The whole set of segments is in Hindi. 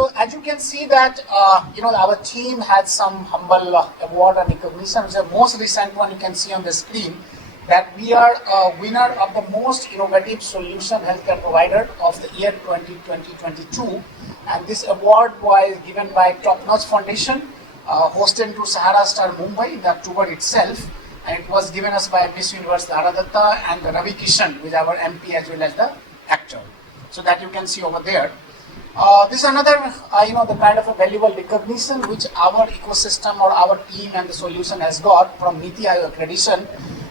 So as you can see that our team had some humble award and recognition. The most recent one you can see on the screen, that we are a winner of the most innovative solution healthcare provider of the year 2022, and this award was given by Top Notch Foundation, hosted to Sahara Star Mumbai in October itself, and it was given us by Miss Universe Lara Datta and Ravi Kishan, who is our MP as well as the actor. So that you can see over there. This is another, the kind of a valuable recognition which our ecosystem or our team and the solution has got from Niti Aayog accreditation,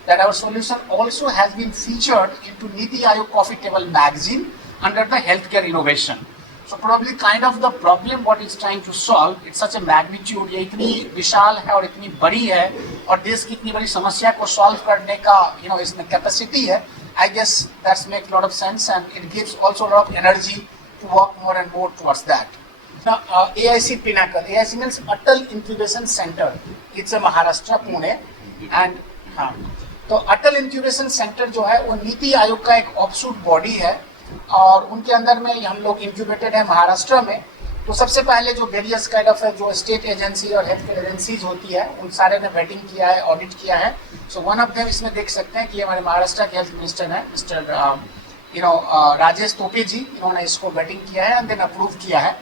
that our solution also has been featured into Niti Aayog Coffee Table magazine under the healthcare innovation. So probably kind of the problem what it's trying to solve, it's such a magnitude, ये इतनी विशाल है और इतनी बड़ी है और देश की इतनी बड़ी समस्या को solve करने का इसमें capacity है. I guess that makes a lot of sense, and it gives also a lot of energy to work more and more towards that. Now, AIC Pinnacle. AIC means Atal Incubation Center. It's a Maharashtra, Pune, and तो अटल इंक्यूबेशन सेंटर जो है वो नीति आयोग का एक ऑफशूट बॉडी है और उनके अंदर में हम लोग इंक्यूबेटेड है महाराष्ट्र में. तो सबसे पहले जो वेरियस काइंड ऑफ जो स्टेट एजेंसी और हेल्थ केयर एजेंसीज होती है उन सारे ने वेटिंग किया है, ऑडिट किया है. सो वन ऑफ देम इसमें देख सकते हैं कि हमारे महाराष्ट्र के हेल्थ मिनिस्टर है मिस्टर राजेश तोपे जी, इन्होंने इसको वेटिंग किया है एंड देन अप्रूव किया है.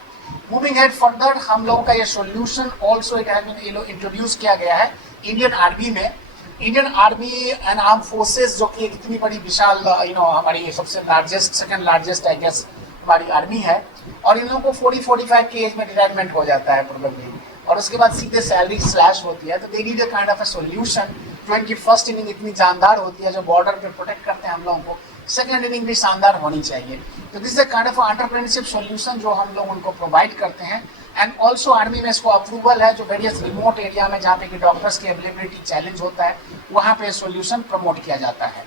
मूविंग हेड फर्दर, हम लोगों का ये solution also it has been introduce किया गया है इंडियन आर्मी में. Indian army and arm forces जो कि एक इतनी बड़ी विशाल हमारी सबसे largest, second largest I guess हमारी आर्मी है, और इन लोगों को 40-45 की एज में रिटायरमेंट हो जाता है प्रोबेबली, और उसके बाद सीधे सैलरी स्लैश होती है. तो they need a kind of a solution. 21st inning इतनी जानदार होती है जो बॉर्डर पे प्रोटेक्ट करते हैं हम लोगों को, सेकंड इनिंग भी शानदार होनी चाहिए. तो this is a kind of entrepreneurship solution जो हम लोग उनको प्रोवाइड करते हैं. एंड ऑल्सो आर्मी में इसको अप्रूवल है जो वेरियस रिमोट एरिया में जहाँ पे कि डॉक्टर्स की अवेलेबिलिटी चैलेंज होता है वहाँ पे सॉल्यूशन प्रमोट किया जाता है.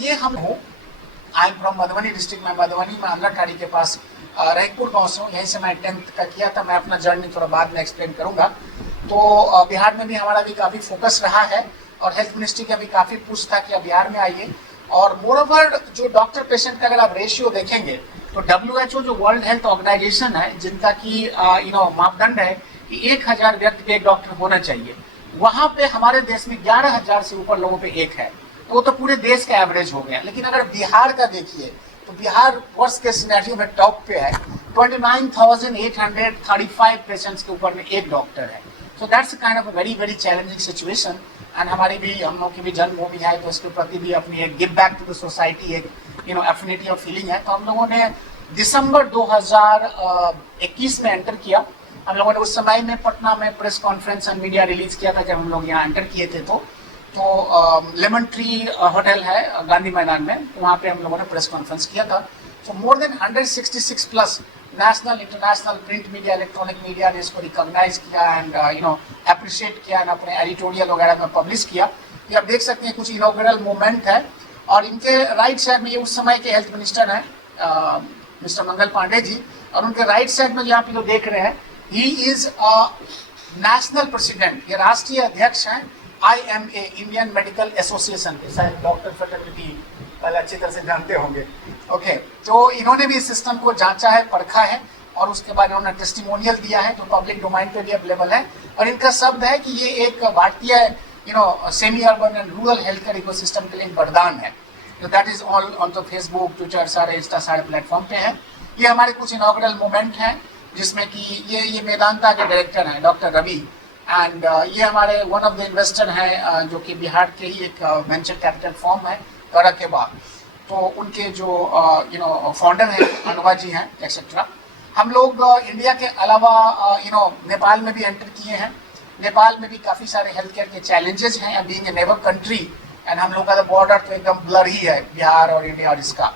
ये हम हो I am from Madhubani district में, मधुबनी में अंदरटाड़ी के पास रहीकपुर गाँव से हूँ. यहीं से मैं 10th का किया था. मैं अपना जर्नी थोड़ा बाद में एक्सप्लेन करूँगा. तो बिहार में भी हमारा भी काफ़ी फोकस रहा है और हेल्थ मिनिस्ट्री का भी काफ़ी पुश था कि आप बिहार में आइए. और मोरओवर जो डॉक्टर पेशेंट का अगर आप रेशियो देखेंगे तो WHO जो वर्ल्ड हेल्थ ऑर्गेनाइजेशन है जिनका की मापदंड है कि 1000 व्यक्ति पे एक डॉक्टर होना चाहिए, वहाँ पे हमारे देश में 11,000 से ऊपर लोगों पे एक है. तो पूरे देश का एवरेज हो गया. लेकिन अगर बिहार का देखिए तो बिहार वर्ष के सिनेरियो में टॉप पे है. 29,835 पेशेंट्स के ऊपर में एक डॉक्टर है. So that's kind of a very very challenging situation. And हमारी भी, हम लोग की भी जन्मभूमि है तो उसके प्रति भी अपनी एक give back to the society एक एफिनिटी और फीलिंग है. तो हम लोगों ने दिसंबर 2021 में एंटर किया. हम लोगों ने उस समय में पटना में press conference and media release किया था जब हम लोग यहाँ एंटर किए थे. तो लेमन ट्री होटल है गांधी मैदान में, वहाँ पे हम लोगों ने प्रेस कॉन्फ्रेंस किया था. So more than 166 plus national international print media electronic media ने इसको रिकॉग्नाइज किया एंड अप्रिशिएट किया एंड अपने एडिटोरियल वगैरह में पब्लिश किया. ये आप देख सकते हैं कुछ इनॉग्रेल मूवमेंट है. और इनके राइट साइड में ये उस समय के हेल्थ मिनिस्टर हैं मिस्टर मंगल पांडे जी, और उनके राइट साइड में जो आप लोग देख रहे हैं ही इज नेशनल प्रेसिडेंट, ये राष्ट्रीय अध्यक्ष हैं IMA इंडियन मेडिकल एसोसिएशन के. शायद डॉक्टर फैटर्निटी पहले अच्छी तरह से जानते होंगे. ओके, तो इन्होंने भी इस सिस्टम को जांचा है, परखा है और उसके बाद इन्होंने टेस्टिमोनियल दिया है जो पब्लिक डोमाइन पे भी अवेलेबल है. और इनका शब्द है कि ये एक भारतीय semi urban and rural health care ecosystem के लिए वरदान है. तो दैट इज ऑल ऑन तो फेसबुक, ट्विटर, सारे इंस्टा सारे प्लेटफॉर्म पे है. ये हमारे कुछ इनॉग्रेल मूवमेंट हैं जिसमें कि ये मेदांता के डायरेक्टर हैं डॉक्टर रवि, एंड ये हमारे वन ऑफ द इन्वेस्टर हैं जो कि बिहार के ही एक वेंचर कैपिटल फॉर्म है करा के बाद. तो उनके जो फाउंडर हैं अनुवा जी हैं एक्सेट्रा. हम लोग इंडिया के अलावा नेपाल में भी एंटर किए हैं. नेपाल में भी काफ़ी सारे हेल्थ केयर के चैलेंजेस हैं being a neighbour country, and हम लोग का बॉर्डर तो एकदम ब्लर ही है बिहार और इंडिया और इसका.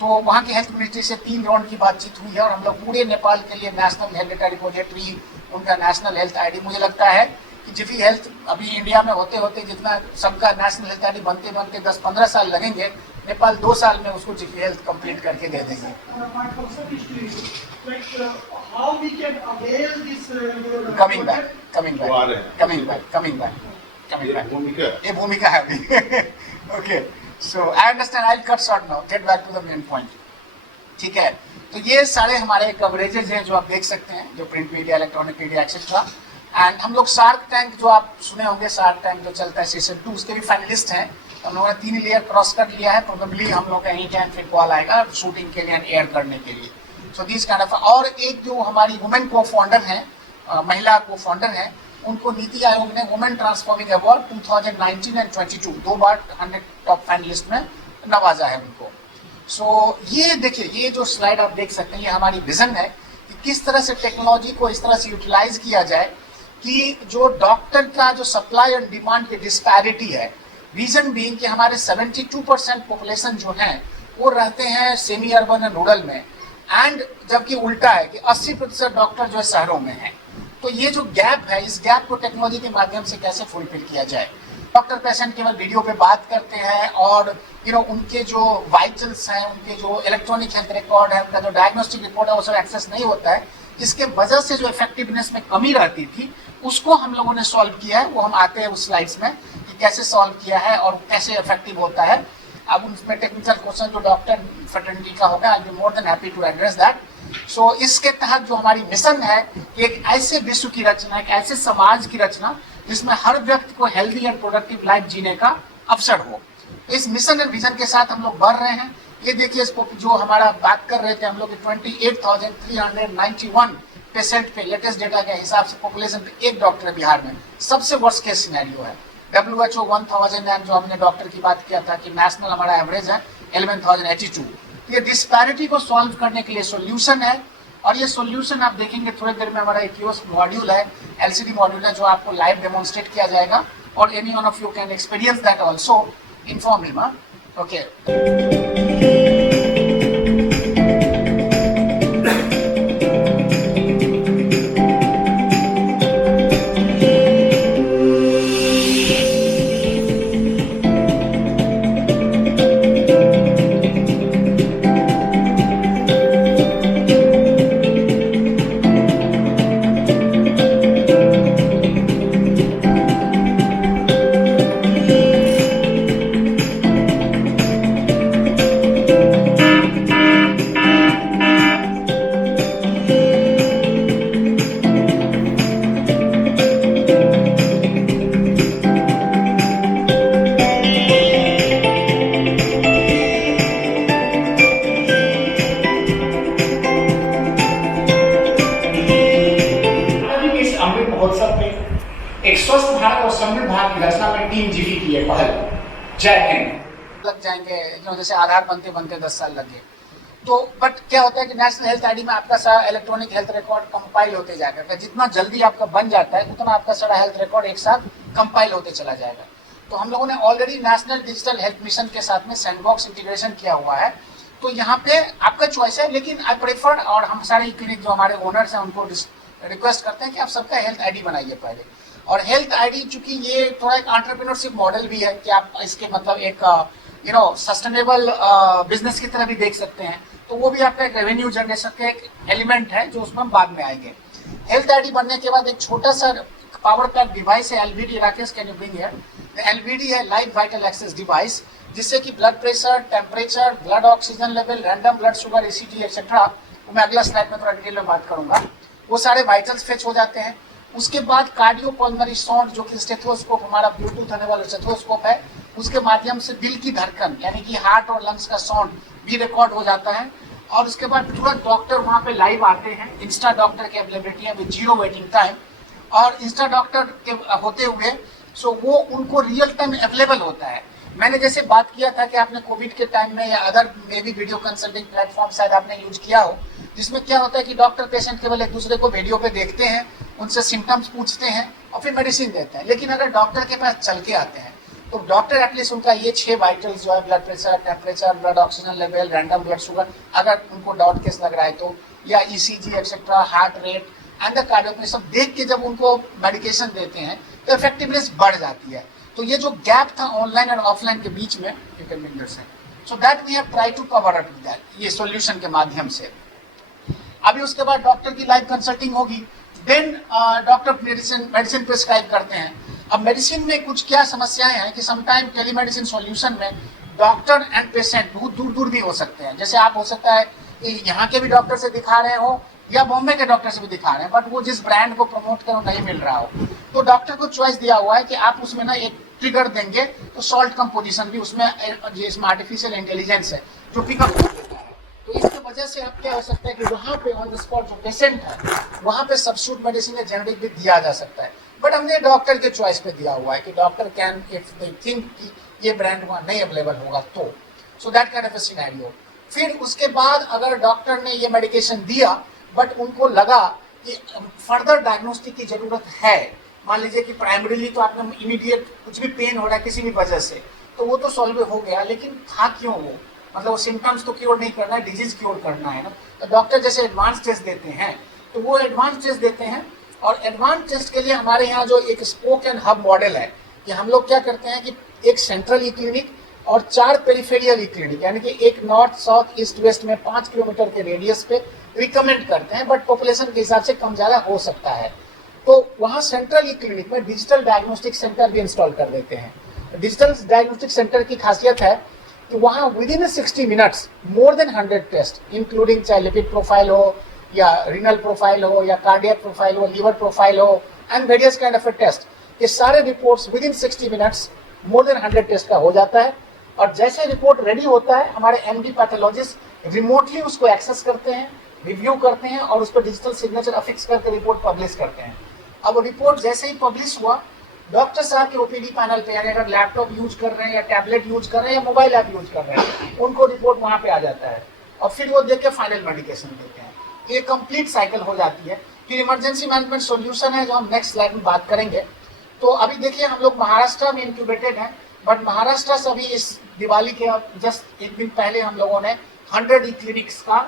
तो वहाँ के हेल्थ मिनिस्ट्री से 3 राउंड की बातचीत हुई है और हम लोग पूरे नेपाल के लिए नेशनल हेल्थ डेटा रिपोजिटरी, उनका नेशनल हेल्थ ID, मुझे लगता है कि जिफी हेल्थ अभी इंडिया में होते होते जितना सबका नेशनल हेल्थ ID बनते बनते 10-15 साल लगेंगे, नेपाल 2 साल में उसको जिफी हेल्थ कंप्लीट करके दे देंगे. ये भूमिका है अभी. Okay, so I understand, I will cut short now, get back to the main point. ठीक है. तो ये सारे हमारे कवरेजेज हैं जो आप देख सकते हैं, जो print media, electronic media etcetera. And हम लोग शार्क टैंक जो आप सुने होंगे, शार्क टैंक जो चलता है सीजन 2, उसके भी फाइनलिस्ट हैं। हम लोगों ने 3 लेयर क्रॉस कर लिया है। प्रोबेबली हम लोग का एनी टाइम फिर कॉल आएगा शूटिंग के लिए एंड एयर करने के लिए। So this kind of. और एक जो हमारी वुमेन को फाउंडर हैं, महिला को फाउंडर हैं, उनको नीति आयोग ने women transforming award 2019 and 22 2 bar 100 top finalist में नवाजा है उनको। सो ये देखिए, ये जो स्लाइड आप देख सकते हैं, ये हमारी विजन है कि किस तरह से टेक्नोलॉजी को इस तरह से यूटिलाइज किया जाए कि जो डॉक्टर का जो सप्लाई और डिमांड की डिस्पैरिटी है, रीजन बीइंग कि हमारे 72% पॉपुलेशन जो है वो रहते हैं सेमी अर्बन एंड रूरल में, एंड जबकि उल्टा है कि 80% डॉक्टर जो है शहरों में है। तो ये जो गैप है, इस गैप को टेक्नोलॉजी के माध्यम से कैसे फुलफिल किया जाए। डॉक्टर पेशेंट केवल वीडियो पे बात करते हैं और उनके जो वाइटल्स हैं, उनके जो इलेक्ट्रॉनिक हेल्थ रिकॉर्ड है, उनका जो डायग्नोस्टिक रिपोर्ट है, वो सब एक्सेस नहीं होता है, जिसके वजह से जो इफेक्टिवनेस में कमी रहती थी उसको हम लोगों ने सॉल्व किया है। वो हम आते हैं उस स्लाइड्स में कि कैसे सॉल्व किया है और कैसे इफेक्टिव होता है। अब उसमें टेक्निकल क्वेश्चन जो डॉक्टर फ्रेटर्निटी का होगा, I be more than happy to address that. So इसके तहत जो हमारी मिशन है, एक ऐसे विश्व की रचना, एक ऐसे समाज की रचना जिसमें हर व्यक्ति को हेल्दी एंड प्रोडक्टिव लाइफ जीने का अवसर हो। इस मिशन एंड विजन के साथ हम लोग बढ़ रहे हैं। ये देखिए, इसको जो हमारा बात कर रहे थे हम लोग 28,391 पेशेंट पे लेटेस्ट डेटा के हिसाब से पॉपुलेशन पे एक डॉक्टर है बिहार में। सबसे वर्स्ट केस सिनेरियो है। WHO 1000 जो हमने डॉक्टर की बात किया था कि नेशनल हमारा एवरेज है 11,082। ये डिस्पैरिटी को सॉल्व करने के लिए सॉल्यूशन है, और ये सॉल्यूशन आप देखेंगे थोड़ी देर में हमारा एक मॉड्यूल है, LCD मॉड्यूल है, जो आपको लाइव डेमोन्स्ट्रेट किया जाएगा और any one of you can experience that also. Inform him. Okay, एक स्वस्थ भारत और समृद्ध भारत की रचना में टीम जीवी की है पहल। जय हिंद। लग जाएंगे, जैसे आधार बनते बनते 10 साल लगे। तो बट क्या होता है कि नेशनल हेल्थ आईडी में आपका सारा इलेक्ट्रॉनिक हेल्थ रिकॉर्ड कंपाइल होते जाएगा। जितना जल्दी आपका बन जाता है उतना आपका सारा हेल्थ रिकॉर्ड एक साथ कंपाइल होते चला जाएगा। तो हम लोगों ने already national digital health mission के साथ में सैंडबॉक्स इंटीग्रेशन किया हुआ है। तो यहाँ पे आपका चॉइस है, लेकिन आई प्रेफर, और हम सारे क्लिनिक जो हमारे ओनर्स हैं उनको रिक्वेस्ट करते हैं कि आप सबका हेल्थ आईडी बनाइए पहले। और हेल्थ आईडी चूंकि ये थोड़ा एक एंटरप्रेन्योरशिप मॉडल भी है कि आप इसके मतलब एक सस्टेनेबल बिजनेस की तरह भी देख सकते हैं, तो वो भी आपका एक रेवेन्यू जनरेशन का एक एलिमेंट है जो उसमें हम बाद में आएंगे। हेल्थ आईडी बनने के बाद एक छोटा सा पावर पैक डिवाइस है LVD। Rakesh can you bring here? LVD है लाइव वाइटल एक्सेस डिवाइस, जिससे कि blood pressure, temperature, blood oxygen level, random blood sugar, ECG etcetera, मैं अगला स्लाइड में थोड़ा डिटेल में बात करूंगा, वो सारे वाइटल्स फेच हो जाते हैं। उसके बाद कार्डियोपल्मोनरी साउंड, जो कि स्टेथोस्कोप, हमारा ब्लूटूथ आने वाला स्टेथोस्कोप है, उसके माध्यम से दिल की धड़कन यानी कि हार्ट और लंग्स का साउंड भी रिकॉर्ड हो जाता है। और उसके बाद तुरंत डॉक्टर वहाँ पे लाइव आते हैं। इंस्टा डॉक्टर की अवेलेबिलिटी है विद 0 वेटिंग टाइम, और इंस्टा डॉक्टर के होते हुए सो वो उनको रियल टाइम अवेलेबल होता है। मैंने जैसे बात किया था कि आपने कोविड के टाइम में या other may be video consulting platform शायद आपने यूज किया हो, जिसमें क्या होता है कि डॉक्टर पेशेंट केवल एक दूसरे को वीडियो पे देखते हैं, उनसे सिम्टम्स पूछते हैं और फिर मेडिसिन देते हैं। लेकिन अगर डॉक्टर के पास चल के आते हैं तो डॉक्टर एटलीस्ट उनका ये 6 वाइटल्स जो है, blood pressure, temperature, blood oxygen level, random blood sugar, अगर उनको डाउट केस लग रहा है तो, या ECG etcetera, heart rate and the cardiopulmonary, सब देख के जब उनको मेडिकेशन देते हैं तो इफेक्टिवनेस बढ़ जाती है। तो ये जो गैप था ऑनलाइन और ऑफलाइन के बीच में, you can make this, so that we have try to cover up that, ये सॉल्यूशन के माध्यम से। अभी उसके बाद डॉक्टर की लाइव कंसल्टिंग होगी, देन डॉक्टर मेडिसिन प्रिस्क्राइब करते हैं। अब मेडिसिन में कुछ क्या समस्याएं हैं कि समटाइम टेलीमेडिसिन सॉल्यूशन में डॉक्टर एंड पेशेंट बहुत दूर दूर भी हो सकते हैं। जैसे आप हो सकता है कि यहाँ के भी डॉक्टर से दिखा रहे हो या बॉम्बे के डॉक्टर से भी दिखा रहे हैं, बट वो जिस ब्रांड को प्रमोट करो नहीं मिल रहा हो, तो डॉक्टर को चॉइस दिया हुआ है कि आप उसमें ना एक ट्रिगर देंगे तो सॉल्ट कंपोजिशन भी उसमें इसमें आर्टिफिशियल इंटेलिजेंस है जो पिकअप कर देता है। तो इसकी वजह से अब क्या हो सकता है कि वहाँ पे ऑन द स्पॉट जो पेशेंट है वहाँ पे सब्स्टिट्यूट मेडिसिन या जेनेरिक भी दिया जा सकता है, बट हमने डॉक्टर के चॉइस पे दिया हुआ है कि doctor can if they think कि ये ब्रांड वहाँ नहीं अवेलेबल होगा तो so that kind of a scenario. फिर उसके बाद अगर डॉक्टर ने ये मेडिकेशन दिया बट उनको लगा कि फर्दर डायग्नोस्टिक की जरूरत है, मान लीजिए कि प्राइमरीली तो आपने इमीडिएट कुछ भी पेन हो रहा है किसी भी वजह से, तो वो तो सॉल्व हो गया, लेकिन था क्यों वो, मतलब वो सिम्टम्स तो क्योर नहीं करना है, डिजीज क्योर करना है ना, तो डॉक्टर जैसे एडवांस टेस्ट देते हैं तो वो एडवांस टेस्ट देते हैं। और एडवांस टेस्ट के लिए हमारे यहाँ जो एक स्पोक एंड हब मॉडल है कि हम लोग क्या करते हैं कि एक सेंट्रल ई क्लिनिक और 4 पेरिफेरियल ई क्लिनिक, यानी कि एक नॉर्थ साउथ ईस्ट वेस्ट में 5 किलोमीटर के रेडियस पे रिकमेंड करते हैं, बट पॉपुलेशन के हिसाब से कम ज़्यादा हो सकता है। तो वहाँ सेंट्रल ई क्लिनिक में डिजिटल डायग्नोस्टिक सेंटर भी इंस्टॉल कर देते हैं। डिजिटल डायग्नोस्टिक सेंटर की खासियत है कि वहाँ within 60 minutes more than 100 test including चाहे लिपिड प्रोफाइल हो या रीनल प्रोफाइल हो या कार्डियक प्रोफाइल हो, लीवर प्रोफाइल हो and various kind of a test, ये सारे reports within 60 minutes more than 100 test का हो जाता है। और जैसे रिपोर्ट रेडी होता है हमारे एमडी पैथोलॉजिस्ट रिमोटली उसको एक्सेस करते हैं, रिव्यू करते हैं और उस पर डिजिटल सिग्नेचर अफिक्स करके रिपोर्ट पब्लिश करते हैं। अब रिपोर्ट जैसे ही पब्लिश हुआ डॉक्टर साहब के ओपीडी पैनल पे, यानी अगर लैपटॉप यूज कर रहे हैं या टैबलेट यूज कर रहे हैं या मोबाइल ऐप यूज कर रहे हैं, उनको रिपोर्ट वहाँ पे आ जाता है और फिर वो देख के फाइनल मेडिकेशन देते हैं। ये कंप्लीट साइकिल हो जाती है। फिर इमरजेंसी मैनेजमेंट सॉल्यूशन है जो हम नेक्स्ट स्लाइड में बात करेंगे। तो अभी देखिए हम लोग महाराष्ट्र में इंक्यूबेटेड हैं, बट महाराष्ट्र से अभी इस दिवाली के जस्ट एक दिन पहले हम लोगों ने 100 ई क्लिनिक्स का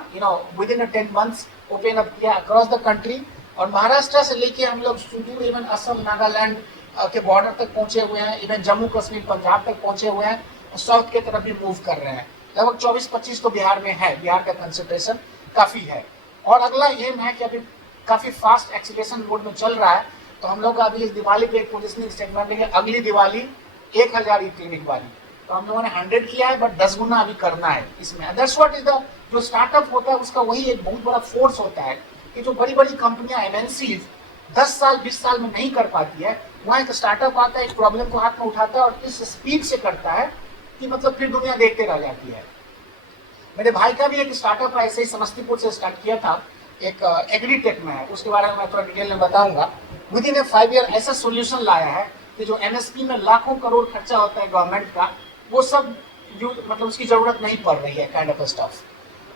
with in 10 months open up किया अक्रॉस द कंट्री। और महाराष्ट्र से लेके हम लोग सुदूर इवन असम नागालैंड के बॉर्डर तक पहुंचे हुए हैं, इवन जम्मू कश्मीर पंजाब तक पहुंचे हुए हैं और साउथ के तरफ भी मूव कर रहे हैं। लगभग 24-25 तो बिहार में है, बिहार का कंसंट्रेशन काफ़ी है। और अगला एम है कि अभी काफ़ी फास्ट एक्सीलरेशन मोड में चल रहा है, तो हम लोग अभी इस दिवाली पे एक पोजिशनिंग स्टेटमेंट है अगली दिवाली 1000 ई क्लिनिक वाली, तो हम लोगों ने 100 किया है बट 10 गुना अभी करना है इसमें। दैट्स व्हाट इज द जो स्टार्टअप होता है उसका वही एक बहुत बड़ा फोर्स होता है कि जो बड़ी बड़ी कंपनियां एमएनसीज 10 साल 20 साल में नहीं कर पाती है, वहाँ एक स्टार्टअप आता है, एक प्रॉब्लम को हाथ में उठाता है और इस स्पीड से करता है कि मतलब फिर दुनिया देखते रह जाती है। मेरे भाई का भी एक स्टार्टअप ऐसे ही समस्तीपुर से स्टार्ट किया था, एक एग्रीटेक में है, उसके बारे में मैं थोड़ा डिटेल में बताऊंगा। विद इन 5 ईयर ऐसा सोल्यूशन लाया है कि जो एमएसपी में लाखों करोड़ खर्चा होता है गवर्नमेंट का, वो सब मतलब उसकी जरूरत नहीं पड़ रही है काइंड ऑफ स्टफ।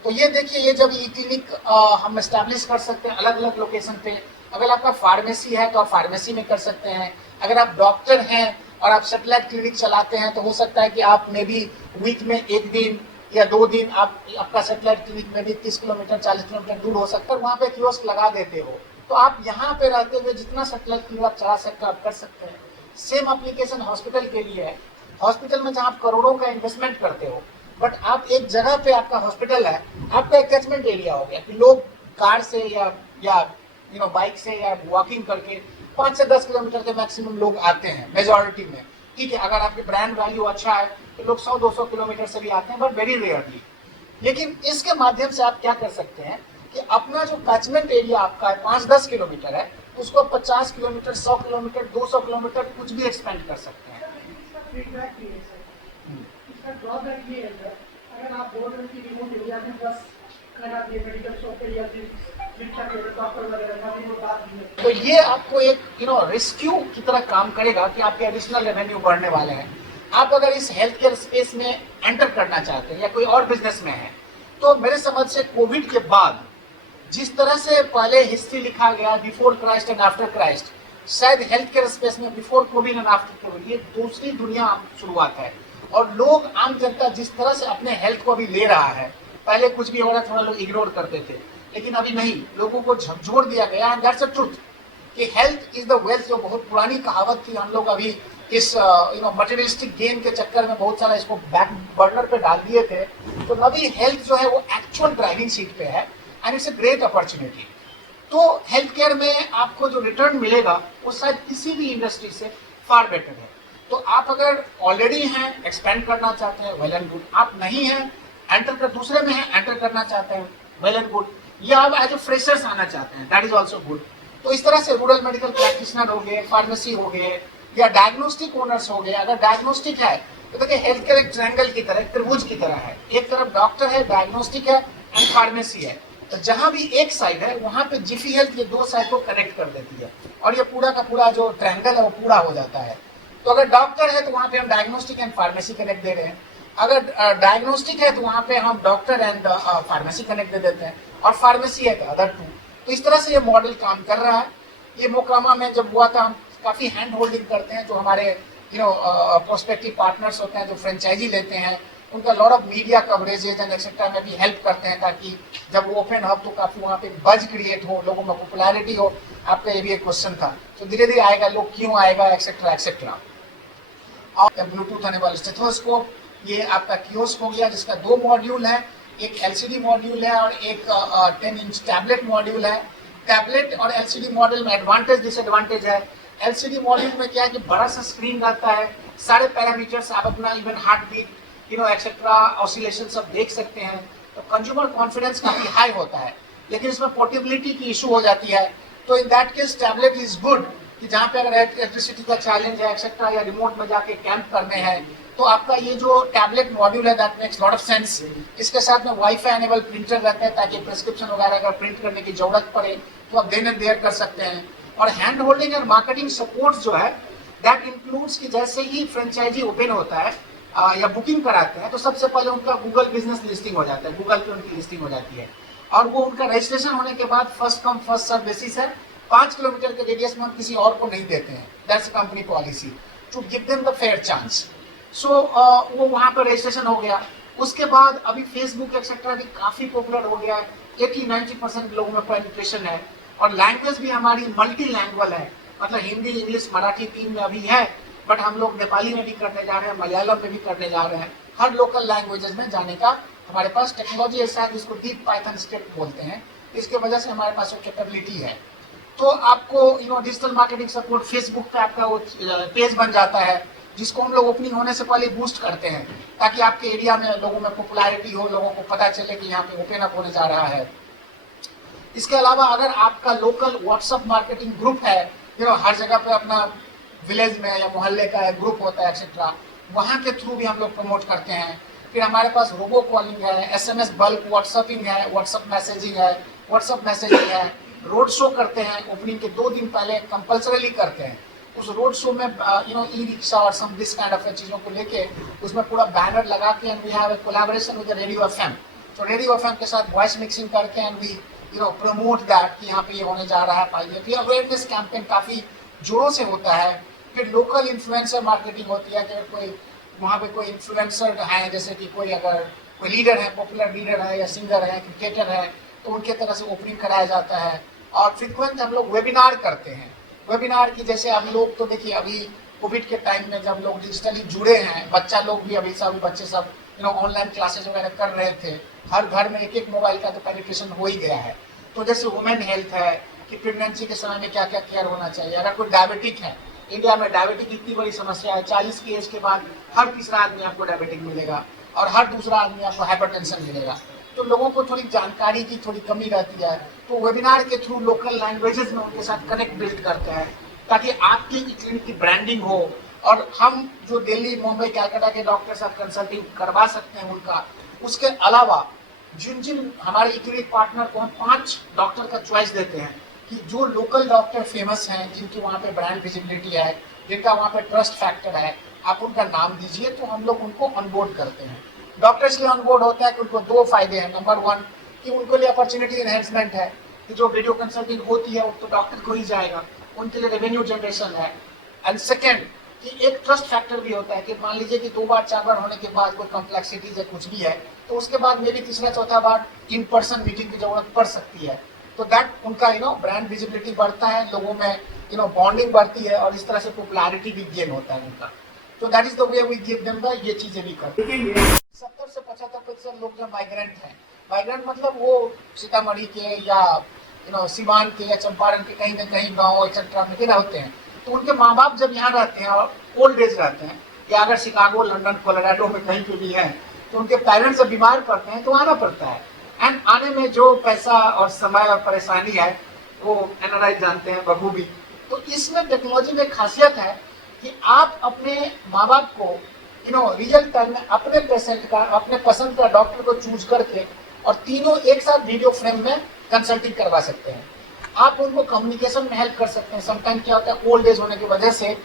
तो ये देखिए, ये जब ई क्लिनिक हम एस्टैब्लिश कर सकते हैं अलग अलग लोकेशन पे। अगर आपका फार्मेसी है तो आप फार्मेसी में कर सकते हैं, अगर आप डॉक्टर हैं और आप सेटेलाइट क्लिनिक चलाते हैं तो हो सकता है कि आप मे बी वीक में 1 दिन या 2 दिन आपका सेटेलाइट क्लिनिक में भी 30 किलोमीटर 40 किलोमीटर दूर हो सकता है, वहाँ पे कियोस्क लगा देते हो, तो आप यहाँ पे रहते हुए जितना सेटेलाइट क्लिनिक आप चला सकते हो आप कर सकते हैं। सेम एप्लीकेशन हॉस्पिटल के लिए है। हॉस्पिटल में जहाँ आप करोड़ों का इन्वेस्टमेंट करते हो, बट आप एक जगह पे आपका हॉस्पिटल है, आपका एक कैचमेंट एरिया हो गया कि लोग कार से या बाइक से या वॉकिंग करके 5 से 10 किलोमीटर के मैक्सिमम लोग आते हैं मेजॉरिटी में। ठीक है, अगर आपकी ब्रांड वैल्यू अच्छा है तो लोग 100-200 किलोमीटर से भी आते हैं, बट वेरी रेयरली। लेकिन इसके माध्यम से आप क्या कर सकते हैं कि अपना जो कैचमेंट एरिया आपका है 5-10 किलोमीटर है, उसको 50 किलोमीटर 100 किलोमीटर 200 किलोमीटर कुछ भी एक्सपेंड कर सकते हैं। इसका ड्रॉबैक ये है अगर आप बोल रहे हैं कि रिमोट एरिया में बस खराब मेडिकल शॉप पे या डॉक्टर वगैरह वो बात नहीं है, तो ये आपको एक रेस्क्यू की तरह काम करेगा कि आपके एडिशनल रेवेन्यू बढ़ने वाले हैं। आप अगर इस हेल्थ केयर स्पेस में एंटर करना चाहते हैं या कोई और बिजनेस में है, तो मेरे समझ से कोविड के बाद जिस तरह से पहले हिस्ट्री लिखा गया before Christ and after Christ, शायद हेल्थ केयर स्पेस में before Covid and after Covid ये दूसरी दुनिया शुरुआत है। और लोग आम जनता जिस तरह से अपने हेल्थ को अभी ले रहा है, पहले कुछ भी हो रहा थोड़ा लोग इग्नोर करते थे, लेकिन अभी नहीं, लोगों को झकझोर दिया गया। एंड दैट्स अ ट्रुथ कि हेल्थ इज द वेल्थ, जो बहुत पुरानी कहावत थी, हम लोग अभी इस मटेरियलिस्टिक गेन के चक्कर में बहुत सारा इसको बैक बर्नर पे डाल दिए थे। तो अभी हेल्थ जो है वो एक्चुअल ड्राइविंग सीट पे है and it's a great opportunity. तो हेल्थ केयर में आपको जो रिटर्न मिलेगा वो शायद किसी भी इंडस्ट्री से फार बेटर है। तो आप अगर ऑलरेडी हैं एक्सपेंड करना चाहते हैं, वेल एंड गुड। आप नहीं हैं, दूसरे में हैं, एंटर करना चाहते हैं, वेल एंड गुड, या आप एज ए फ्रेशर्स आना चाहते हैं, दैट इज ऑल्सो गुड। तो इस तरह से रूरल मेडिकल प्रैक्टिशनर हो गए, फार्मेसी हो गए, या डायग्नोस्टिक ओनर्स हो गए। अगर डायग्नोस्टिक है तो देखिए हेल्थ केयर एक ट्रायंगल की तरह, त्रिभुज की तरह है, एक तरफ डॉक्टर है, डायग्नोस्टिक है एंड फार्मेसी है। तो जहां भी एक साइड है वहां पे जिफी हेल्थ ये दो साइड को कनेक्ट कर देती है और ये पूरा का पूरा जो ट्रायंगल है वो पूरा हो जाता है। तो अगर डॉक्टर है तो वहां पे हम डायग्नोस्टिक एंड फार्मेसी कनेक्ट दे रहे हैं, अगर डायग्नोस्टिक है तो वहां पे हम डॉक्टर एंड फार्मेसी कनेक्ट दे देते हैं, और फार्मेसी है तो अदर टू। तो इस तरह से ये मॉडल काम कर रहा है। ये मोकामा में जब हुआ था हम काफी हैंड होल्डिंग करते हैं, जो हमारे प्रोस्पेक्टिव पार्टनर्स होते हैं जो फ्रेंचाइजी लेते हैं, उनका lot of media coverages and etcetera में भी हेल्प करते हैं, ताकि जब वो ओपन हब तो काफी वहाँ पे बज क्रिएट हो, लोगों में पॉपुलैरिटी हो। आपका ये भी एक क्वेश्चन था, तो धीरे धीरे आएगा, लोग क्यों आएगा एक्सेट्रा एक्सेट्रा। और ब्लूटूथ एनेबल स्टेथोस्कोप, ये आपका कियोस्क हो गया जिसका दो मॉड्यूल है, एक एलसीडी मॉड्यूल है और एक 10 इंच टैबलेट मॉड्यूल है। टैबलेट और एलसीडी मॉड्यूल में एडवांटेज डिसएडवांटेज है। एलसीडी मॉड्यूल में क्या है कि बड़ा सा स्क्रीन रहता है, सारे पैरामीटर्स आप अपना even heartbeat etcetera oscillation सब देख सकते हैं, तो कंज्यूमर कॉन्फिडेंस काफी हाई होता है। लेकिन इसमें पोर्टेबिलिटी की इशू हो जाती है, तो in that case tablet is good कि जहाँ पे अगर इलेक्ट्रिसिटी का चैलेंज है एक्सेट्रा, या रिमोट में जाके कैंप करने हैं, तो आपका ये जो टैबलेट मॉड्यूल है that makes lot of sense. इसके साथ में वाईफाई एनेबल प्रिंटर रहता है, ताकि प्रिस्क्रिप्शन वगैरह अगर प्रिंट करने की जरूरत पड़े तो आप देन एंड देयर कर सकते हैं। और हैंड होल्डिंग और मार्केटिंग सपोर्ट जो है दैट इंक्लूड्स कि जैसे ही फ्रेंचाइजी ओपन होता है या बुकिंग कराते हैं, तो सबसे पहले उनका गूगल बिजनेस लिस्टिंग हो जाता है, गूगल पे उनकी लिस्टिंग हो जाती है, और वो उनका रजिस्ट्रेशन होने के बाद first come first serve basis है। 5 किलोमीटर के रेडियस में हम किसी और को नहीं देते हैं, that's company policy to give them the fair chance. So वो वहाँ पर रजिस्ट्रेशन हो गया। उसके बाद अभी फेसबुक एक्सेट्रा भी काफी पॉपुलर हो गया है, 80-90% लोगों में पेनिट्रेशन है, और लैंग्वेज भी हमारी मल्टी लैंग्वेज है, मतलब हिंदी इंग्लिश मराठी 3 में अभी है, बट हम लोग नेपाली में भी करने जा रहे हैं, मलयालम में भी करने जा रहे हैं, हर लोकल लैंग्वेजेस में जाने का हमारे पास टेक्नोलॉजी ऐसा है जिसको डीप पाइथन स्क्रिप्ट बोलते हैं, इसके वजह से हमारे पास वो कैपेबिलिटी है। तो आपको डिजिटल मार्केटिंग सपोर्ट फेसबुक पे आपका वो पेज बन जाता है, जिसको हम लोग ओपनिंग होने से पहले बूस्ट करते हैं, ताकि आपके एरिया में लोगों में पॉपुलैरिटी हो, लोगों को पता चले कि यहाँ पे ओपन अप होने जा रहा है। इसके अलावा अगर आपका लोकल व्हाट्सएप मार्केटिंग ग्रुप है, हर जगह पे अपना विलेज में या मोहल्ले का ग्रुप होता है एक्सेट्रा, वहाँ के थ्रू भी हम लोग प्रमोट करते हैं। फिर हमारे पास रोबो कॉलिंग है, एसएमएस बल्क व्हाट्सएपिंग है, व्हाट्सएप मैसेजिंग है, रोड शो करते हैं, ओपनिंग के 2 दिन पहले कंपल्सरीली करते हैं। उस रोड शो में ई रिक्शा और सम दिस काइंड ऑफ चीजों को लेके उसमें पूरा बैनर लगा के, and we have a collaboration with radio FM. तो रेडियो एफएम के साथ वॉइस मिक्सिंग करके एंड वी प्रमोट दैट कि यहाँ पे ये होने जा रहा है, पाइए। फिर अवेयरनेस कैंपेन काफी जोरों से होता है। फिर लोकल इन्फ्लुएंसर मार्केटिंग होती है कि कोई वहाँ पे कोई इन्फ्लुएंसर है, जैसे कि कोई अगर कोई लीडर है, पॉपुलर लीडर है या सिंगर है, क्रिकेटर है, तो उनके तरह से ओपनिंग कराया जाता है। और फ्रिक्वेंट हम लोग वेबिनार करते हैं। वेबिनार की जैसे हम लोग तो देखिए अभी कोविड के टाइम में जब लोग डिजिटली जुड़े हैं, बच्चा लोग भी अभी सब बच्चे सब ऑनलाइन क्लासेस वगैरह कर रहे थे, हर घर में एक मोबाइल का तो पेनिट्रेशन हो ही गया है। तो जैसे वुमेन हेल्थ है कि प्रेगनेंसी के समय में क्या क्या केयर होना चाहिए, अगर कोई डायबिटिक है, इंडिया में डायबिटिक इतनी बड़ी समस्या है, 40 की एज के बाद हर तीसरा आदमी आपको डायबिटिक मिलेगा और हर दूसरा आदमी आपको हाइपरटेंशन मिलेगा। तो लोगों को थोड़ी जानकारी की थोड़ी कमी रहती है, तो वेबिनार के थ्रू लोकल लैंग्वेजेस में उनके साथ कनेक्ट बिल्ड करते हैं, ताकि आपकी क्लिनिक की ब्रांडिंग हो, और हम जो दिल्ली मुंबई कैलकाटा के डॉक्टर साथ कंसल्टिंग करवा सकते हैं उनका। उसके अलावा जिन जिन हमारे क्लिनिक पार्टनर को हम 5 डॉक्टर का चॉइस देते हैं कि जो लोकल डॉक्टर फेमस हैं, जिनकी वहाँ पे ब्रांड विजिबिलिटी है, जिनका वहाँ पे ट्रस्ट फैक्टर है, आप उनका नाम दीजिए, तो हम लोग उनको ऑनबोर्ड करते हैं। डॉक्टर्स लिए ऑनबोर्ड होता है कि उनको 2 फायदे हैं। नंबर 1 कि उनको लिए अपॉर्चुनिटी एनहेंसमेंट है, कि जो वीडियो कंसल्टिंग होती है वो तो डॉक्टर को ही जाएगा, उनके लिए रेवेन्यू जनरेशन है। एंड सेकेंड कि एक ट्रस्ट फैक्टर भी होता है कि मान लीजिए कि 2 बार 4 बार होने के बाद कोई कॉम्प्लेक्सिटीज है, कुछ भी है, तो उसके बाद मे भी तीसरा चौथा बार इन पर्सन मीटिंग की जरूरत पड़ सकती है। तो दैट उनका ब्रांड विजिबिलिटी बढ़ता है, लोगों में बॉन्डिंग बढ़ती है, और इस तरह से पॉपुलैरिटी भी गेन होता है उनका। तो that is the way we give them the, ये चीजें भी करते हैं। 70 से 75% लोग जो माइग्रेंट हैं, माइग्रेंट मतलब वो सीतामढ़ी के या सीवान के या चंपारण के कहीं न कहीं गाँव एक्सेट्रा में होते हैं, तो उनके माँ बाप जब यहाँ रहते हैं और ओल्ड एज रहते हैं, या अगर शिकागो लंदन कोलोराडो में कहीं पे भी हैं, तो उनके पेरेंट्स जब बीमार पड़ते हैं तो आना पड़ता है। एंड आने में जो पैसा और समय और परेशानी है वो एनआरआई जानते हैं बखूबी। तो इसमें टेक्नोलॉजी में खासियत है कि आप अपने माँ बाप को रियल टाइम में अपने पेशेंट का, अपने पसंद का डॉक्टर को चूज करके और तीनों एक साथ वीडियो फ्रेम में कंसल्टिंग करवा सकते हैं। आप उनको कम्युनिकेशन में हेल्प कर सकते हैं। समटाइम क्या होता है, ओल्ड एज होने की वजह से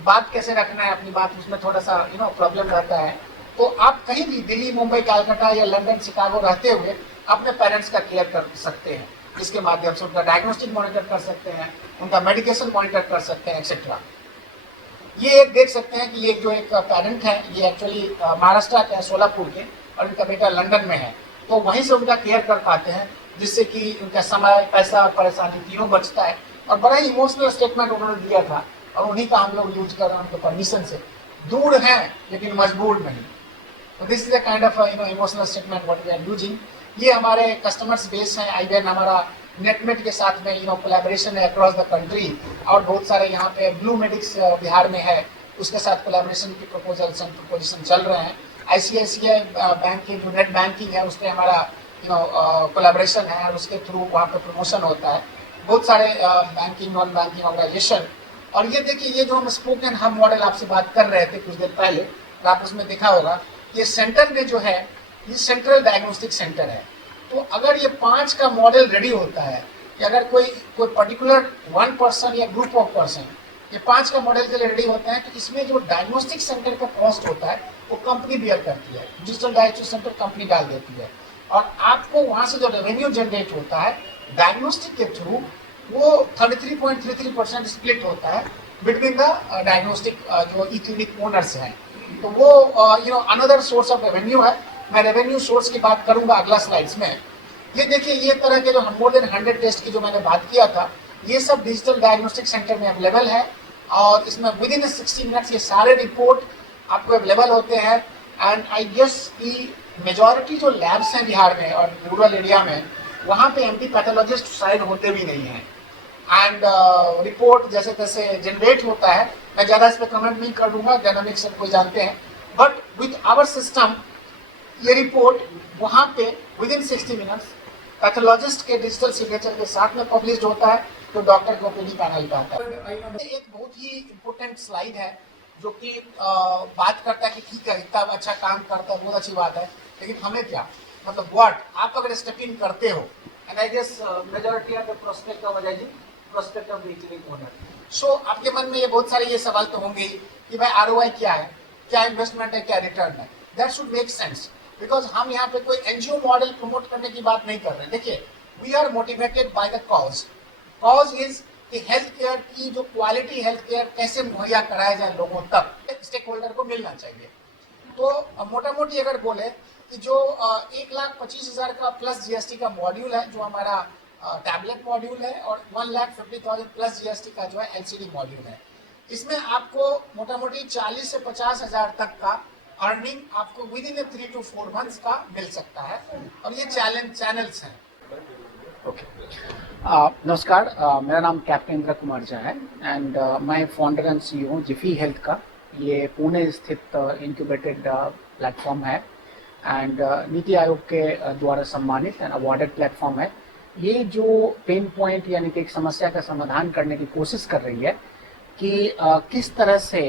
बात कैसे रखना है अपनी बात, उसमें थोड़ा सा प्रॉब्लम रहता है। तो आप कहीं भी दिल्ली, मुंबई, कलकत्ता या लंदन, शिकागो रहते हुए अपने पेरेंट्स का केयर कर सकते हैं, जिसके माध्यम से उनका डायग्नोस्टिक मॉनिटर कर सकते हैं, उनका मेडिकेशन मॉनिटर कर सकते हैं, एक्सेट्रा। ये एक देख सकते हैं कि ये जो एक पेरेंट है, ये एक्चुअली महाराष्ट्र के हैं, सोलापुर के, और इनका बेटा लंदन में है। तो वहीं से उनका केयर कर पाते हैं, जिससे कि उनका समय, पैसा और परेशानी तीनों बचता है। और बड़ा ही इमोशनल स्टेटमेंट उन्होंने दिया था और उन्हीं का हम लोग यूज कर रहे हैं उनके परमिशन से। दूर हैं लेकिन मजबूर नहीं। तो this is a kind of emotional statement what we are using. ये हमारे कस्टमर्स बेस हैं। आईवेन हमारा नेटमेट के साथ में कोलैबोरेशन है अक्रॉस द कंट्री, और बहुत सारे यहाँ पे ब्लू मेडिक्स बिहार में है, उसके साथ कोलैबोरेशन की प्रपोजल्स एंड प्रपोजिशन चल रहे हैं। आईसीआईसीआई बैंक की जो नेट बैंकिंग है उस पर हमारा कोलैबोरेशन है और उसके थ्रू वहाँ पे प्रमोशन होता है। बहुत सारे बैंकिंग, नॉन बैंकिंग ऑर्गेनाइजेशन। और ये देखिए, ये जो हम स्पोकन हब मॉडल आपसे बात कर रहे थे कुछ देर पहले, तो आप उसमें देखा होगा ये सेंटर में जो है, ये सेंट्रल डायग्नोस्टिक सेंटर है। तो अगर ये 5 का मॉडल रेडी होता है कि अगर कोई पर्टिकुलर 1 पर्सन या ग्रुप ऑफ पर्सन ये 5 का मॉडल के लिए रेडी होते हैं, तो इसमें जो डायग्नोस्टिक सेंटर का कॉस्ट होता है वो कंपनी बियर करती है, डिजिटल डायग्नोस्टिक सेंटर कंपनी डाल देती है। और आपको वहां से जो रेवेन्यू जनरेट होता है डायग्नोस्टिक के थ्रू, वो 33.33% स्प्लिट होता है बिटवीन द डायग्नोस्टिक जो ई क्लिनिक ओनर्स हैं। तो वो अनदर सोर्स ऑफ रेवेन्यू है। मैं रेवेन्यू सोर्स की बात करूंगा अगला स्लाइड्स में। ये देखिए, ये तरह के जो मोर देन 100 टेस्ट की जो मैंने बात किया था, ये सब डिजिटल डायग्नोस्टिक सेंटर में अवेलेबल है। और इसमें विद इन 60 मिनट्स ये सारे रिपोर्ट आपको अवेलेबल होते हैं। एंड आई गेस कि मेजॉरिटी जो लैब्स हैं बिहार में और रूरल एरिया में, वहाँ पे एमडी पैथोलॉजिस्ट शायद होते भी नहीं हैं। एंड रिपोर्ट जैसे तैसे जनरेट होता है। मैं ज़्यादा इस पर कमेंट नहीं करूँगा, डायनामिक्स सब कोई जानते हैं। बट विद आवर सिस्टम ये रिपोर्ट वहाँ पे विद इन 60 मिनट्स पैथोलॉजिस्ट के डिजिटल सिग्नेचर के साथ में पब्लिश होता है, तो डॉक्टर को ओपीडी पैनल पे आता है। एक बहुत ही इम्पोर्टेंट स्लाइड है जो कि बात करता है कि ठीक है, इतना अच्छा काम करता है, बहुत अच्छी बात है, लेकिन हमें क्या मतलब व्हाट आप अगर स्टेप इन करते हो। And I guess majority of the prospect of Ajay ji, prospect of the clinic owner. So आपके मन में ये बहुत सारे ये सवाल तो होंगे कि भाई आरओआई क्या है, क्या इन्वेस्टमेंट है, क्या रिटर्न है। That should make sense, because हम यहाँ पे कोई एनजीओ मॉडल प्रमोट करने की बात नहीं कर रहे। देखिए, we are motivated by the cause. Cause is कि हेल्थ केयर की जो क्वालिटी हेल्थ केयर कैसे मुहैया कराया जाए लोगों तक, स्टेक होल्डर को मिलना चाहिए। तो मोटा मोटी अगर बोले कि जो 1,25,000 का प्लस जीएसटी का मॉड्यूल है जो हमारा टैबलेट मॉड्यूल है, और 1,50,000 प्लस जीएसटी का जो है एलसीडी मॉड्यूल है, इसमें आपको मोटा मोटी 40 से 50,000 तक का अर्निंग आपको विद इन 3 to 4 मंथ्स का मिल सकता है। और ये चैनल्स हैं। नमस्कार, मेरा नाम कैप्टन इंद्र कुमार झा है एंड मैं फाउंडर एंड सीईओ हूँ जिफी हेल्थ का। ये पुणे स्थित इंक्यूबेटेड प्लेटफॉर्म है एंड नीति आयोग के द्वारा सम्मानित एंड अवार्डेड प्लेटफॉर्म है। ये जो पेन पॉइंट यानी कि एक समस्या का समाधान करने की कोशिश कर रही है कि किस तरह से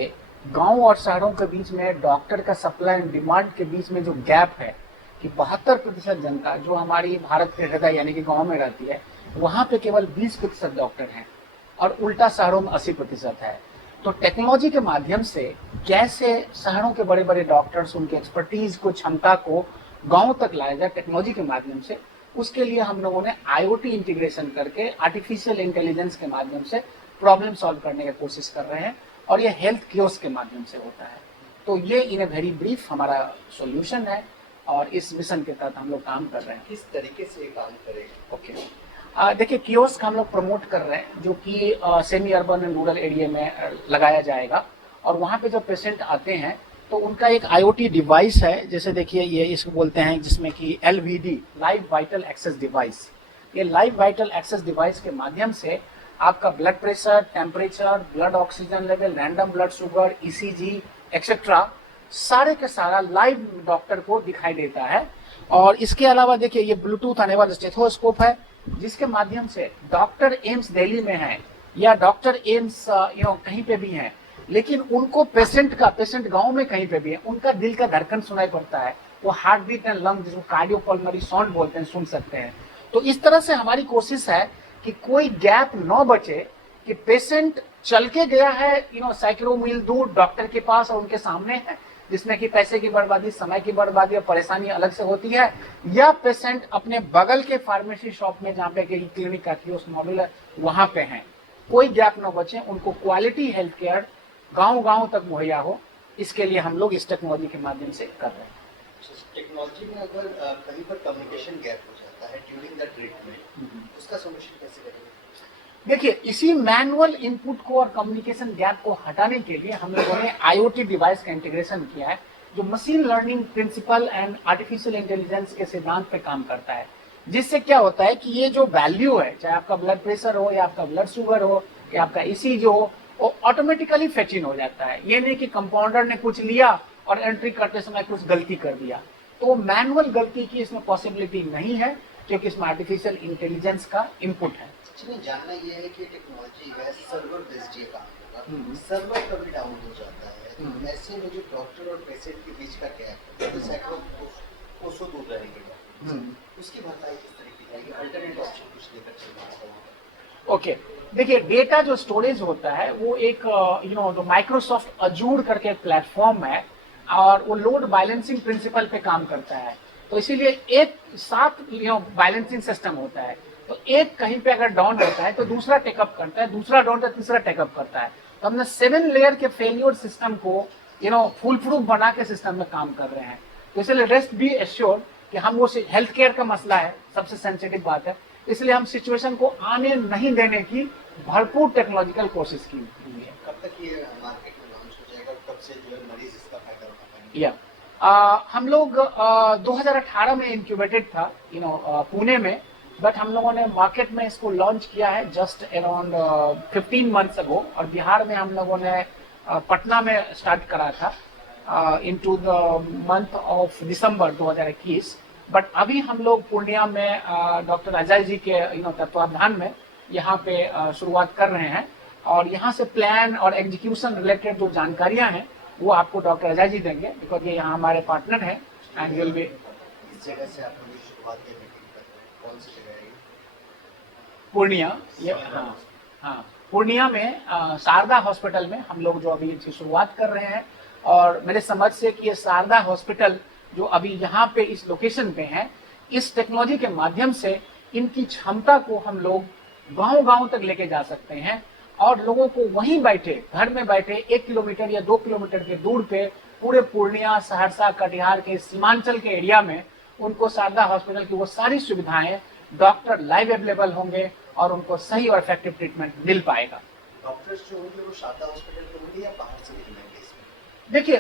गांव और शहरों के बीच में डॉक्टर का सप्लाई एंड डिमांड के बीच में जो गैप है कि 72% जनता जो हमारी भारत के हृदय यानी कि गांव में रहती है, वहां पे केवल 20% डॉक्टर हैं और उल्टा शहरों में 80% है। तो टेक्नोलॉजी के माध्यम से कैसे शहरों के बड़े बड़े डॉक्टर्स उनके एक्सपर्टीज को, क्षमता को गांव तक लाया जाए टेक्नोलॉजी के माध्यम से, उसके लिए हम लोगों ने आईओटी इंटीग्रेशन करके आर्टिफिशियल इंटेलिजेंस के माध्यम से प्रॉब्लम सॉल्व करने की कोशिश कर रहे हैं और ये हेल्थ कियोस्क के माध्यम से होता है। तो ये इन ए वेरी ब्रीफ हमारा सॉल्यूशन है और इस मिशन के तहत हम लोग काम कर रहे हैं। किस तरीके से ये काम करेंगे? ओके, देखिए, कियोस्क हम लोग प्रमोट कर रहे हैं जो कि semi urban and rural area में लगाया जाएगा और वहाँ पे जब पेशेंट आते हैं तो उनका एक आईओटी डिवाइस है, जैसे देखिए ये इसको बोलते हैं जिसमें कि LVD, live vital access device. ये लाइव वाइटल एक्सेस डिवाइस के माध्यम से आपका blood pressure, temperature, blood oxygen level, random blood sugar, ECG etcetera सारे के सारा लाइव डॉक्टर को दिखाई देता है और इसके अलावा देखिए ये ब्लूटूथ आने वाला स्टेथोस्कोप है, जिसके माध्यम से डॉक्टर एम्स दिल्ली में है या डॉक्टर एम्स कहीं पे भी हैं, लेकिन उनको पेशेंट गांव में कहीं पे भी है, उनका दिल का धड़कन सुनाई पड़ता है, वो हार्ट बीट एंड लंग, जिसको कार्डियोपल्मोनरी साउंड बोलते हैं, सुन सकते हैं। तो इस तरह से हमारी कोशिश है कि कोई गैप न बचे, कि पेशेंट चल के गया है सैकड़ों मील दूर डॉक्टर के पास और उनके सामने है, जिसमें कि पैसे की बर्बादी, समय की बर्बादी और परेशानी अलग से होती है, या पेशेंट अपने बगल के फार्मेसी शॉप में जहाँ पे क्लिनिक का कियोस्क मॉड्यूल है वहां पे है, कोई गैप न बचे, उनको क्वालिटी हेल्थ केयर गांव तक मुहैया हो, इसके लिए हम लोग इस टेक्नोलॉजी के माध्यम से कर रहे हैं। टेक्नोलॉजी में अगर कहीं पर कम्युनिकेशन गैप हो जाता है ड्यूरिंग द ट्रीटमेंट, उसका सॉल्यूशन कैसे करेंगे? देखिए, इसी मैनुअल इनपुट को और कम्युनिकेशन गैप को हटाने के लिए हम लोगों ने आईओटी डिवाइस का इंटीग्रेशन किया है, जो machine learning principle and artificial intelligence के सिद्धांत पे काम करता है। जिससे क्या होता है कि ये जो वैल्यू है, चाहे आपका ब्लड प्रेशर हो या आपका ब्लड शुगर हो या आपका ईसीजी हो, वो ऑटोमेटिकली फेच इन हो जाता है। ये नहीं कि कंपाउंडर ने कुछ लिया और एंट्री करते समय कुछ गलती कर दिया, तो मैनुअल गलती की इसमें पॉसिबिलिटी नहीं है, क्योंकि इसमें आर्टिफिशियल इंटेलिजेंस का इनपुट है। एक्चुअली जानना ये है कि टेक्नोलॉजी है सर्वर बेस्ड ये काम होगा, सर्वर कभी डाउन हो जाता है, तो ऐसे में जो डॉक्टर और पेशेंट के बीच का गैप है, तो सैकड़ों कोसों दूर रहेंगे, उसकी भरपाई किस तरह की जाएगी? अल्टरनेट ऑप्शन कुछ लेकर चलना। ओके, देखिए, डेटा जो स्टोरेज होता है वो एक जो माइक्रोसॉफ्ट अजूर करके एक प्लेटफॉर्म है, और वो लोड बैलेंसिंग प्रिंसिपल पे काम करता है। तो इसीलिए एक साथ बैलेंसिंग सिस्टम होता है, तो एक कहीं पे अगर डाउन होता है तो दूसरा टेकअप करता है, दूसरा डाउन तो तीसरा टेकअप करता है। तो हमने 7 लेयर के फेलियर सिस्टम को फुल प्रूफ बना के सिस्टम में काम कर रहे हैं। तो इसलिए रेस्ट बी एश्योर्ड कि हम वो हेल्थ केयर का मसला है, सबसे सेंसिटिव बात है, इसलिए हम सिचुएशन को आने नहीं देने की भरपूर टेक्नोलॉजिकल कोशिश की हुई है। कब तक ये मार्केट में लॉन्च हो जाएगा, कब से जो है मरीज इसका फायदा उठा पाएंगे? या हम लोग 2018 में इंक्यूबेटेड था पुणे में, बट हम लोगों ने मार्केट में इसको लॉन्च किया है जस्ट अराउंड 15 मंथ्स अगो, और बिहार में हम लोगों ने पटना में स्टार्ट करा था into the month of December 2021। But अभी हम लोग पूर्णिया में डॉक्टर अजय जी के तत्वावधान में यहाँ पे शुरुआत कर रहे हैं, और यहाँ से प्लान और एग्जीक्यूशन रिलेटेड जो जानकारियां हैं वो आपको डॉक्टर अजय जी देंगे, बिकॉज ये यहाँ हमारे पार्टनर हैं एंड विल बी। इस जगह से आप लोग शुरुआत की मीटिंग करते हैं, कौन सी जगह है ये? पूर्णिया, ये हाँ पूर्णिया में शारदा हॉस्पिटल में हम लोग जो अभी इसकी शुरुआत कर रहे हैं। और मेरे समझ से कि ये शारदा हॉस्पिटल जो अभी यहाँ पे इस लोकेशन पे है, इस टेक्नोलॉजी के माध्यम से इनकी क्षमता को हम लोग गांव तक लेके जा सकते हैं, और लोगों को वहीं बैठे, घर में बैठे 1 किलोमीटर या 2 किलोमीटर के दूर पे पूरे पूर्णिया, सहरसा, कटिहार के सीमांचल के एरिया में उनको शारदा हॉस्पिटल की वो सारी सुविधाएं, डॉक्टर लाइव अवेलेबल होंगे और उनको सही और इफेक्टिव ट्रीटमेंट मिल पाएगा। डॉक्टर्स जो होंगे वो शारदा हॉस्पिटल के होंगे या बाहर से मिलेंगे इसमें? देखिए,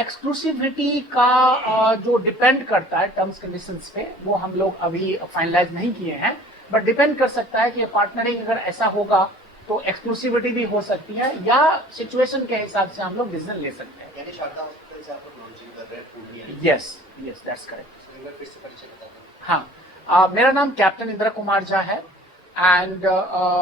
एक्सक्लूसिविटी का जो डिपेंड करता है टर्म्स कंडीशंस पे, वो हम लोग अभी फाइनलाइज नहीं किए हैं, बट डिपेंड कर सकता है कि पार्टनरिंग अगर ऐसा होगा तो एक्सक्लूसिविटी भी हो सकती है, या सिचुएशन के हिसाब से हम लोग डिसीजन ले सकते हैं। यानी शारदा हॉस्पिटल से आप लोग लॉन्चिंग कर रहे हैं पूर्णिया? Yes, that's correct. एक बार फिर से परिचय बता दें। हाँ, मेरा नाम कैप्टन इंद्र कुमार झा है, एंड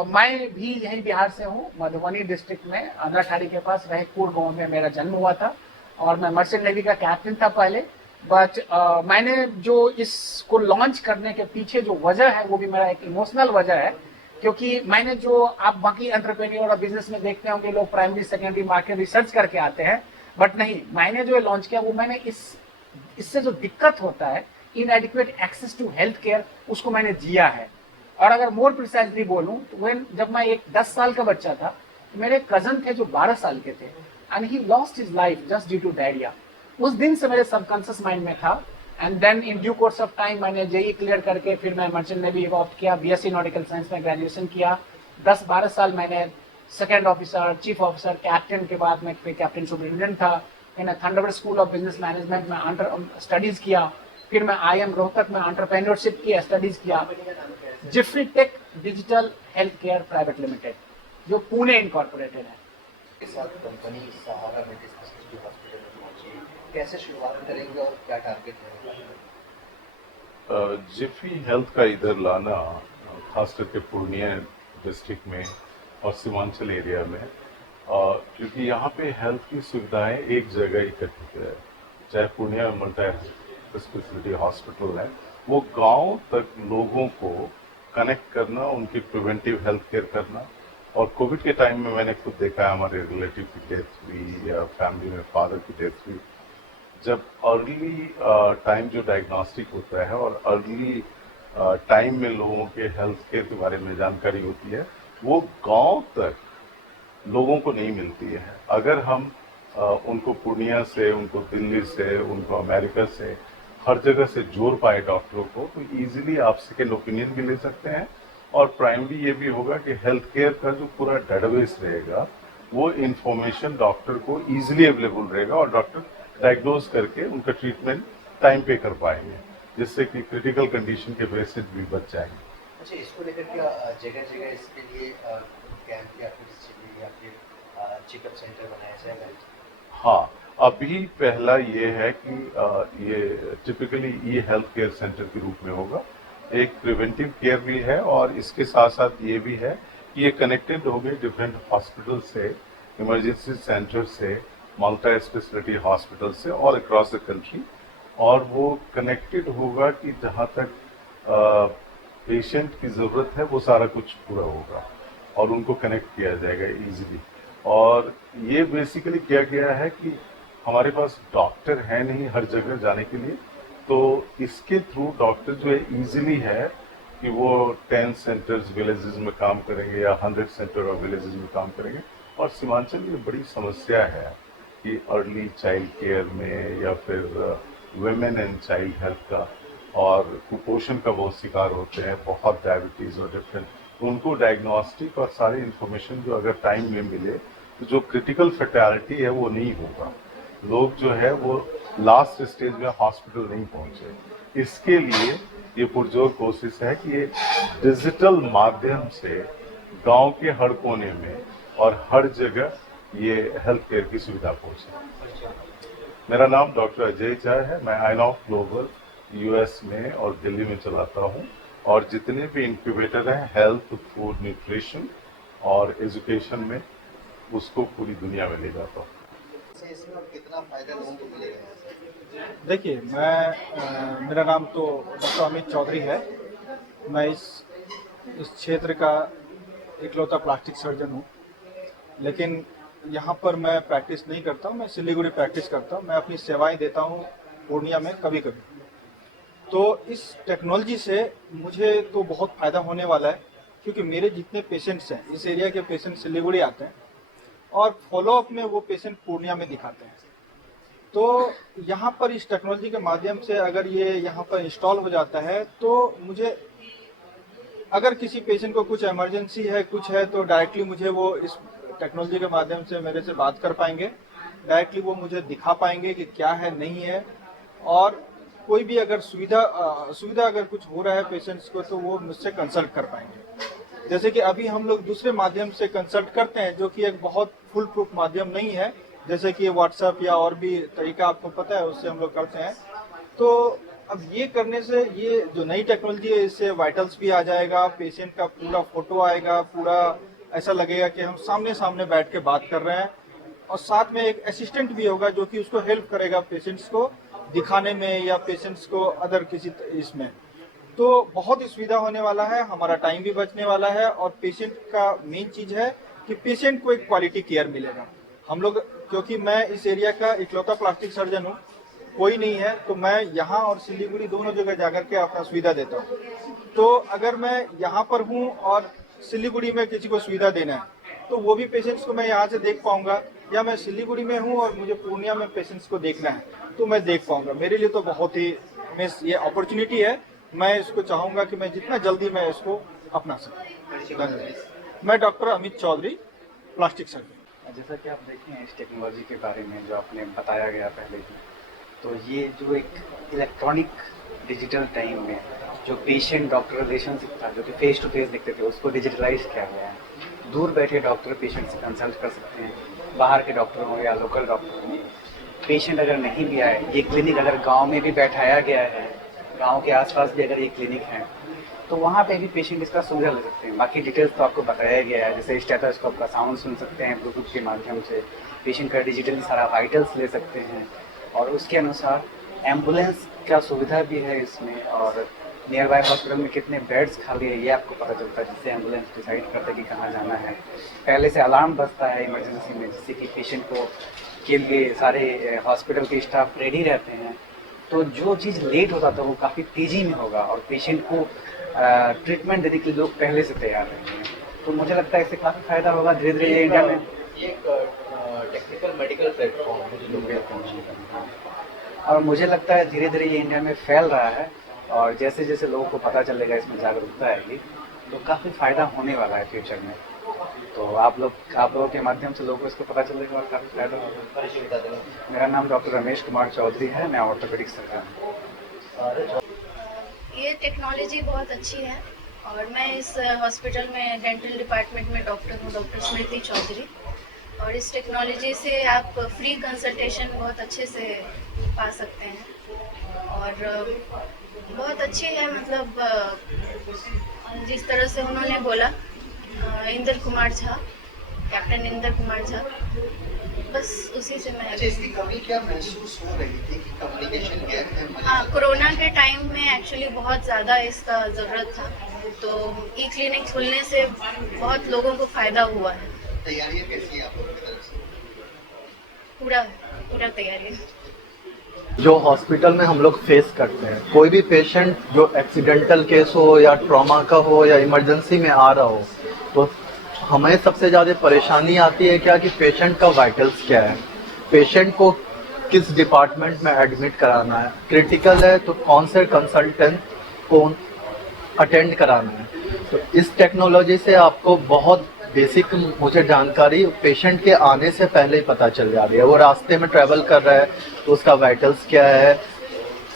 मैं भी यही बिहार से हूँ, मधुबनी डिस्ट्रिक्ट में अंधराठाड़ी के पास रहकपुर गांव में मेरा जन्म हुआ था, और मैं मर्चेंट नेवी का कैप्टन था पहले। बट मैंने जो इसको लॉन्च करने के पीछे जो वजह है वो भी मेरा एक इमोशनल वजह है, क्योंकि मैंने जो आप बाकी एंटरप्रेन्योर और बिजनेस में देखते होंगे लोग प्राइमरी सेकेंडरी मार्केट रिसर्च करके आते हैं, बट नहीं, मैंने जो लॉन्च किया वो मैंने इससे जो दिक्कत होता है inadequate access to health care, उसको मैंने जिया है। और अगर मोर प्रिसाइजली बोलूं तो जब मैं एक 10 साल का बच्चा था, तो मेरे कजन थे जो 12 साल के थे, and he lost his life just due to diarrhoea. उस दिन से मेरे सबकॉन्शियस माइंड में था, and then in due course of time मैंने जेई क्लियर करके फिर मैं मर्चेंट नेवी ऑप्ट किया, बीएससी नॉटिकल साइंस में ग्रेजुएशन किया। 10-12 साल मैंने second officer, chief officer, captain के बाद में कैप्टन सुपरिटेंडेंट था। मैंने Thunderbird school of business management में स्टडीज किया, फिर मैं IIM रोहतक में एंटरप्रेन्योरशिप की स्टडीज किया। जिफ्री tech digital health care private limited, जो पुणे इनकॉर्पोरेटेड है। के साथ company Sahara multi speciality hospital में पहुंची, कैसे शुरुआत करेंगे और क्या टारगेट रहेगा? जिफी हेल्थ का इधर लाना, खास करके पूर्णिया डिस्ट्रिक्ट में और सीमांचल एरिया में, क्योंकि यहाँ पे हेल्थ की सुविधाएं एक जगह एकत्रित है, चाहे पूर्णिया में मल्टी स्पेशलिटी हॉस्पिटल है, वो गांव तक लोगों को कनेक्ट करना, उनकी प्रिवेंटिव हेल्थ केयर करना। और कोविड के टाइम में मैंने खुद देखा है, हमारे रिलेटिव की डेथ हुई या फैमिली में फादर की डेथ हुई, जब अर्ली टाइम जो डायग्नोस्टिक होता है और अर्ली टाइम में लोगों के हेल्थ केयर के बारे में जानकारी होती है, वो गांव तक लोगों को नहीं मिलती है। अगर हम उनको पूर्णिया से, उनको दिल्ली से, उनको अमेरिका से, हर जगह से जोड़ पाए डॉक्टरों को, तो इजीली आप सेकेंड ओपिनियन भी ले सकते हैं। और प्राइमरी ये भी होगा कि हेल्थ केयर का जो पूरा डेटाबेस रहेगा, वो इंफॉर्मेशन डॉक्टर को इजीली अवेलेबल रहेगा और डॉक्टर डायग्नोज करके उनका ट्रीटमेंट टाइम पे कर पाएंगे, जिससे कि क्रिटिकल कंडीशन के पेशेंट भी बच जाएंगे। अच्छा, इसको लेकर क्या जगह जगह इसके लिए कैंप या फिर चेकअप सेंटर बनाया जाएगा? हाँ, अभी पहला ये है कि ये टिपिकली ये हेल्थ केयर सेंटर के रूप में होगा। एक प्रिवेंटिव केयर भी है और इसके साथ साथ ये भी है कि ये कनेक्टेड हो गए डिफरेंट हॉस्पिटल से, इमरजेंसी सेंटर से, मल्टी स्पेशलिटी हॉस्पिटल से और अक्रॉस द कंट्री। और वो कनेक्टेड होगा कि जहाँ तक पेशेंट की ज़रूरत है वो सारा कुछ पूरा होगा और उनको कनेक्ट किया जाएगा इजीली। और ये बेसिकली किया गया है कि हमारे पास डॉक्टर है नहीं हर जगह जाने के लिए, तो इसके थ्रू डॉक्टर जो है इजीली है कि वो 10 सेंटर्स विलेजेस में काम करेंगे या 100 सेंटर और विलेजेस में काम करेंगे। और सीमांचल में बड़ी समस्या है कि अर्ली चाइल्ड केयर में या फिर वुमेन एंड चाइल्ड हेल्थ का, और कुपोषण का बहुत शिकार होते हैं, बहुत डायबिटीज और डिफरेंट, उनको डायग्नोस्टिक और सारी इंफॉर्मेशन जो अगर टाइम में मिले तो जो क्रिटिकल फैटेलिटी है वो नहीं होगा, लोग जो है वो लास्ट स्टेज में हॉस्पिटल नहीं पहुंचे। इसके लिए ये पुरजोर कोशिश है कि ये डिजिटल माध्यम से गांव के हर कोने में और हर जगह ये हेल्थ केयर की सुविधा पहुंचे। मेरा नाम डॉक्टर अजय चाय है, मैं आइनॉफ ग्लोबल यूएस में और दिल्ली में चलाता हूं, और जितने भी इंक्यूबेटर हैं हेल्थ, फूड, न्यूट्रिशन और एजुकेशन में, उसको पूरी दुनिया में ले जाता हूँ। इसमें कितना फायदा लोगों को मिलेगा? देखिए, मेरा नाम तो डॉक्टर अमित चौधरी है। मैं इस क्षेत्र का इकलौता प्लास्टिक सर्जन हूँ, लेकिन यहाँ पर मैं प्रैक्टिस नहीं करता हूँ, मैं सिलीगुड़ी प्रैक्टिस करता हूँ। मैं अपनी सेवाएं देता हूँ पूर्णिया में कभी कभी। तो इस टेक्नोलॉजी से मुझे तो बहुत फ़ायदा होने वाला है, क्योंकि मेरे जितने पेशेंट्स हैं, इस एरिया के पेशेंट सिलीगुड़ी आते हैं और फॉलोअप में वो पेशेंट पूर्णिया में दिखाते हैं। तो यहाँ पर इस टेक्नोलॉजी के माध्यम से अगर ये यहाँ पर इंस्टॉल हो जाता है, तो मुझे अगर किसी पेशेंट को कुछ इमरजेंसी है, कुछ है, तो डायरेक्टली मुझे वो इस टेक्नोलॉजी के माध्यम से मेरे से बात कर पाएंगे, डायरेक्टली वो मुझे दिखा पाएंगे कि क्या है नहीं है। और कोई भी अगर सुविधा अगर कुछ हो रहा है पेशेंट्स को, तो वो मुझसे कंसल्ट कर पाएंगे। जैसे कि अभी हम लोग दूसरे माध्यम से कंसल्ट करते हैं, जो कि एक बहुत फुल प्रूफ माध्यम नहीं है, जैसे कि व्हाट्सएप या और भी तरीका आपको पता है, उससे हम लोग करते हैं। तो अब ये करने से, ये जो नई टेक्नोलॉजी है, इससे वाइटल्स भी आ जाएगा, पेशेंट का पूरा फोटो आएगा, पूरा ऐसा लगेगा कि हम सामने सामने बैठ के बात कर रहे हैं। और साथ में एक असिस्टेंट भी होगा जो कि उसको हेल्प करेगा पेशेंट्स को दिखाने में या पेशेंट्स को अदर किसी इसमें। तो बहुत ही सुविधा होने वाला है, हमारा टाइम भी बचने वाला है, और पेशेंट का मेन चीज है कि पेशेंट को एक क्वालिटी केयर मिलेगा। हम लोग, क्योंकि मैं इस एरिया का इकलौता प्लास्टिक सर्जन हूँ, कोई नहीं है, तो मैं यहाँ और सिलीगुड़ी दोनों जगह जाकर के अपना सुविधा देता हूँ। तो अगर मैं यहाँ पर हूँ और सिलीगुड़ी में किसी को सुविधा देना है, तो वो भी पेशेंट्स को मैं यहाँ से देख पाऊंगा, या मैं सिलीगुड़ी में हूँ और मुझे पूर्णिया में पेशेंट्स को देखना है, तो मैं देख पाऊंगा। मेरे लिए तो बहुत ही ये अपॉर्चुनिटी है। मैं इसको चाहूंगा कि मैं जितना जल्दी मैं इसको अपना सकूं। धन्यवाद। मैं doctor Amit Chaudhary, plastic surgeon. जैसा कि आप देखें इस टेक्नोलॉजी के बारे में जो आपने बताया गया पहले ही, तो ये जो एक इलेक्ट्रॉनिक डिजिटल टाइम में जो पेशेंट डॉक्टर रिलेशनशिप था, जो कि फेस टू फेस देखते थे, उसको डिजिटलाइज किया गया है। दूर बैठे डॉक्टर पेशेंट से कंसल्ट कर सकते हैं, बाहर के डॉक्टर हो या लोकल डॉक्टर हो। पेशेंट अगर नहीं भी आए, ये क्लिनिक अगर गांव में भी बैठाया गया है, गांव के आसपास भी अगर ये क्लिनिक है तो वहाँ पे भी पेशेंट इसका सुविधा ले सकते हैं। बाकी डिटेल्स तो आपको बताया गया है, जैसे स्टेथोस्कोप का साउंड सुन सकते हैं ब्लूटूथ के माध्यम से, पेशेंट का डिजिटली सारा वाइटल्स ले सकते हैं, और उसके अनुसार एम्बुलेंस का सुविधा भी है इसमें, और नियर बाय हॉस्पिटल में कितने बेड्स खाली है ये आपको पता चलता है, जिससे एम्बुलेंस डिसाइड करता है कि कहाँ जाना है। पहले से अलार्म बजता है इमरजेंसी में, जिससे कि पेशेंट को के लिए सारे हॉस्पिटल के स्टाफ रेडी रहते हैं। तो जो चीज़ लेट होता था वो काफ़ी तेज़ी में होगा, और पेशेंट को ट्रीटमेंट देने के लिए लोग पहले से तैयार रहते हैं। तो मुझे लगता है इससे काफ़ी फायदा होगा धीरे धीरे ये इंडिया में। ये टेक्निकल मेडिकल प्लेटफॉर्म है जो लोग पहुँचेगा, और मुझे लगता है धीरे धीरे ये इंडिया में फैल रहा है, और जैसे जैसे लोगों को पता चलेगा, इसमें जागरूकता आएगी, तो काफ़ी फायदा होने वाला है फ्यूचर में। तो आप लोगों के माध्यम से लोगों को इसको पता चलेगा और काफ़ी फायदा होगा। मेरा नाम डॉक्टर रमेश कुमार चौधरी है, मैं ऑर्थोपेडिक सर्जन हूँ। ये टेक्नोलॉजी बहुत अच्छी है, और मैं इस हॉस्पिटल में डेंटल डिपार्टमेंट में डॉक्टर हूँ, डॉक्टर स्मृति चौधरी। और इस टेक्नोलॉजी से आप फ्री कंसल्टेशन बहुत अच्छे से पा सकते हैं, और बहुत अच्छी है। मतलब जिस तरह से उन्होंने बोला, इंद्र कुमार झा, कैप्टन इंद्र कुमार झा, बस उसी से मैं। अच्छा, इसकी कमी क्या महसूस हो रही थी कि कम्युनिकेशन गैप है? हाँ, कोरोना के टाइम में एक्चुअली बहुत ज़्यादा इसका ज़रूरत था, तो ई क्लिनिक खुलने से बहुत लोगों को फ़ायदा हुआ है। तैयारियाँ कैसी हैं आप लोगों की तरफ से? पूरा तैयारी है। जो हॉस्पिटल में हम लोग फेस करते हैं, कोई भी पेशेंट जो एक्सीडेंटल केस हो या ट्रॉमा का हो या इमरजेंसी में आ रहा हो, तो हमें सबसे ज़्यादा परेशानी आती है क्या कि पेशेंट का वाइटल्स क्या है, पेशेंट को किस डिपार्टमेंट में एडमिट कराना है, क्रिटिकल है तो कौन से कंसल्टेंट को अटेंड कराना है। तो इस टेक्नोलॉजी से आपको बहुत बेसिक मुझे जानकारी पेशेंट के आने से पहले ही पता चल जा रही है। वो रास्ते में ट्रैवल कर रहा है तो उसका वाइटल्स क्या है,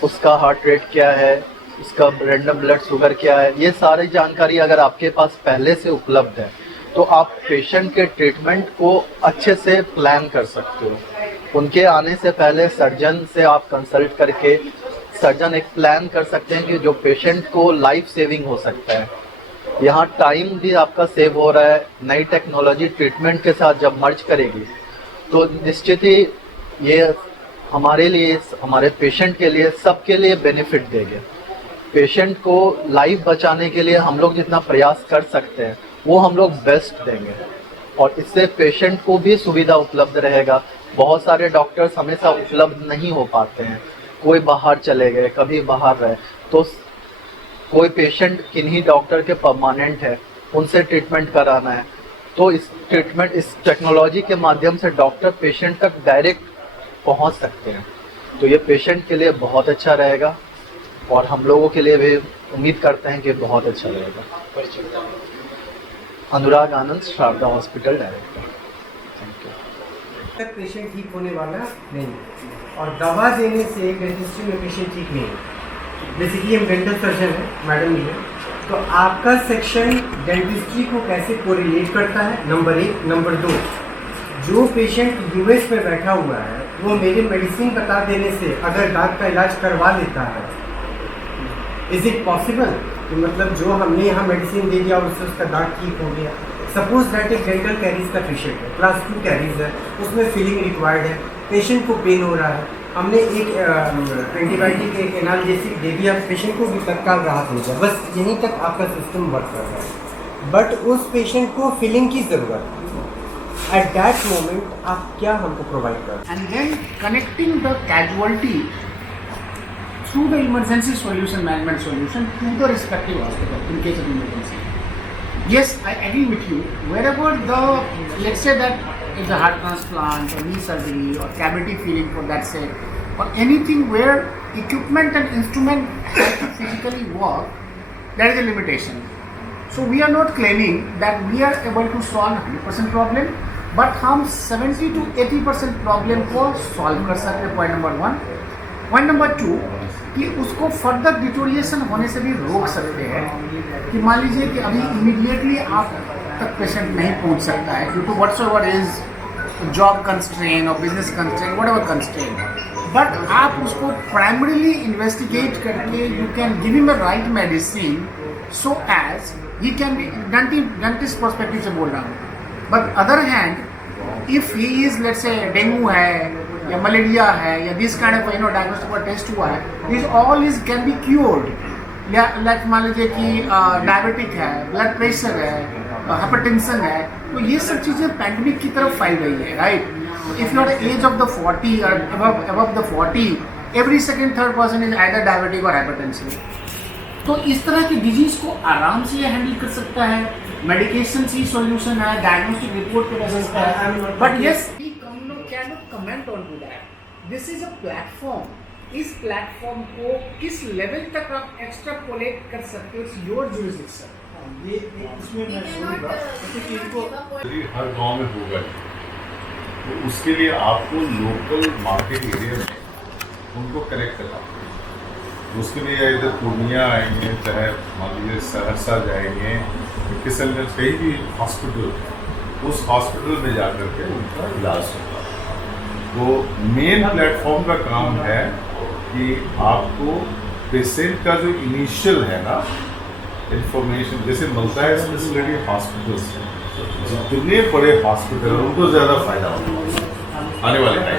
उसका हार्ट रेट क्या है, उसका रैंडम ब्लड शुगर क्या है, ये सारी जानकारी अगर आपके पास पहले से उपलब्ध है तो आप पेशेंट के ट्रीटमेंट को अच्छे से प्लान कर सकते हो। उनके आने से पहले सर्जन से आप कंसल्ट करके सर्जन एक प्लान कर सकते हैं कि जो पेशेंट को लाइफ सेविंग हो सकता है। यहाँ टाइम भी आपका सेव हो रहा है। नई टेक्नोलॉजी ट्रीटमेंट के साथ जब मर्ज करेगी तो निश्चित ही ये हमारे लिए, हमारे पेशेंट के लिए, सबके लिए बेनिफिट देगा। पेशेंट को लाइफ बचाने के लिए हम लोग जितना प्रयास कर सकते हैं वो हम लोग बेस्ट देंगे, और इससे पेशेंट को भी सुविधा उपलब्ध रहेगा। बहुत सारे डॉक्टर्स हमेशा उपलब्ध नहीं हो पाते हैं, कोई बाहर चले गए, कभी बाहर रहे, तो कोई पेशेंट किन्हीं डॉक्टर के परमानेंट है, उनसे ट्रीटमेंट कराना है, तो इस टेक्नोलॉजी के माध्यम से डॉक्टर पेशेंट तक डायरेक्ट पहुंच सकते हैं। तो ये पेशेंट के लिए बहुत अच्छा रहेगा, और हम लोगों के लिए भी उम्मीद करते हैं कि बहुत अच्छा रहेगा। Anurag Anand, Sharda hospital director. Thank you. तक पेशेंट ठीक होने वाला नहीं, और दवा देने से डेंटिस्ट्री में पेशेंट ठीक नहीं है। बेसिकली हम डेंटल सर्जन हैं, मैडम भी है, तो आपका सेक्शन डेंटिस्ट्री को कैसे कोरिलेट करता है, नंबर 1। नंबर 2, जो पेशेंट यूएस में बैठा हुआ है वो मेरी मेडिसिन बता देने से अगर दांत का इलाज करवा लेता है, इज इट पॉसिबल? तो मतलब जो हमने यहाँ मेडिसिन दे दिया और उससे उसका दांत ठीक हो गया। सपोज दैट एक डेंटल कैरीज का पेशेंट है, क्लास 2 कैरीज है, उसमें फिलिंग रिक्वायर्ड है, पेशेंट को पेन हो रहा है, हमने एक एंटीबायोटिक, एक एनाल्जेसिक दे दिया, पेशेंट को भी तत्काल राहत हो जाए, बस यहीं तक आपका सिस्टम वर्क कर रहा है। बट उस पेशेंट को फिलिंग की ज़रूरत है, एट दैट मोमेंट आप क्या हमको प्रोवाइड कर? And then connecting the casualty through the emergency solution, management solution to the respective hospital in case of emergency. Yes, I agree with you. Wherever the, let's say that if the heart transplant or knee surgery or cavity filling for that sake, or anything where equipment and instrument have to physically work, there is a limitation. So we are not claiming that we are able to solve 100% problem, but हम 70 to 80% प्रॉब्लम को सॉल्व कर सकते हैं। Point number 1। पॉइंट नंबर 2 कि उसको फर्दर डिटोरिएशन होने से भी रोक सकते हैं। कि मान लीजिए कि अभी इमीडिएटली आप तक पेशेंट नहीं पहुंच सकता है due to whatsoever is job constraint और business constraint, whatever constraint, but आप उसको प्राइमरीली इन्वेस्टिगेट करके you can give him the right medicine so as he can be dentist perspective से बोल रहा हूँ। But other hand if he is let's say dengue है या मलेरिया है या this kind of diagnostic test हुआ है, this all is can be cured. या लाइक मान लीजिए कि डायबिटिक है, ब्लड प्रेशर है, हाइपरटेंशन है, तो ये सब चीज़ें पैंडमिक की तरफ फैल रही है, right. If you are age of the 40 और above the 40, every second third person is either diabetic or hypertensive। तो इस तरह की डिजीज को आराम से हैंडल कर सकता है, मेडिकेशन ही सॉल्यूशन है, डायग्नोस्टिक रिपोर्ट पे बस सकता है। But yes we can not comment on to that. This is a platform. इस प्लेटफॉर्म को किस लेवल तक आप एक्सट्रापोलेट कर सकते हो, इट्स योर जुरिसडिक्शन। ये इसमें मैं सुनूंगा क्योंकि इनको हर गांव में होगा, तो उसके लिए आपको लोकल मार्केट एरिया में उनको कनेक्ट करना पड़ेगा। उसके लिए इधर पूर्णिया आएंगे, चाहे मान लीजिए सहरसा जाएंगे, किशनगंज कहीं भी हॉस्पिटल, उस हॉस्पिटल में जा कर के उनका इलाज होगा। तो मेन प्लेटफॉर्म का काम है कि आपको पेशेंट का जो इनिशियल है ना इंफॉर्मेशन, जैसे मिलता है स्पेशलिटी हॉस्पिटल से, जितने बड़े हॉस्पिटल उनको ज़्यादा फायदा होगा आने वाले time.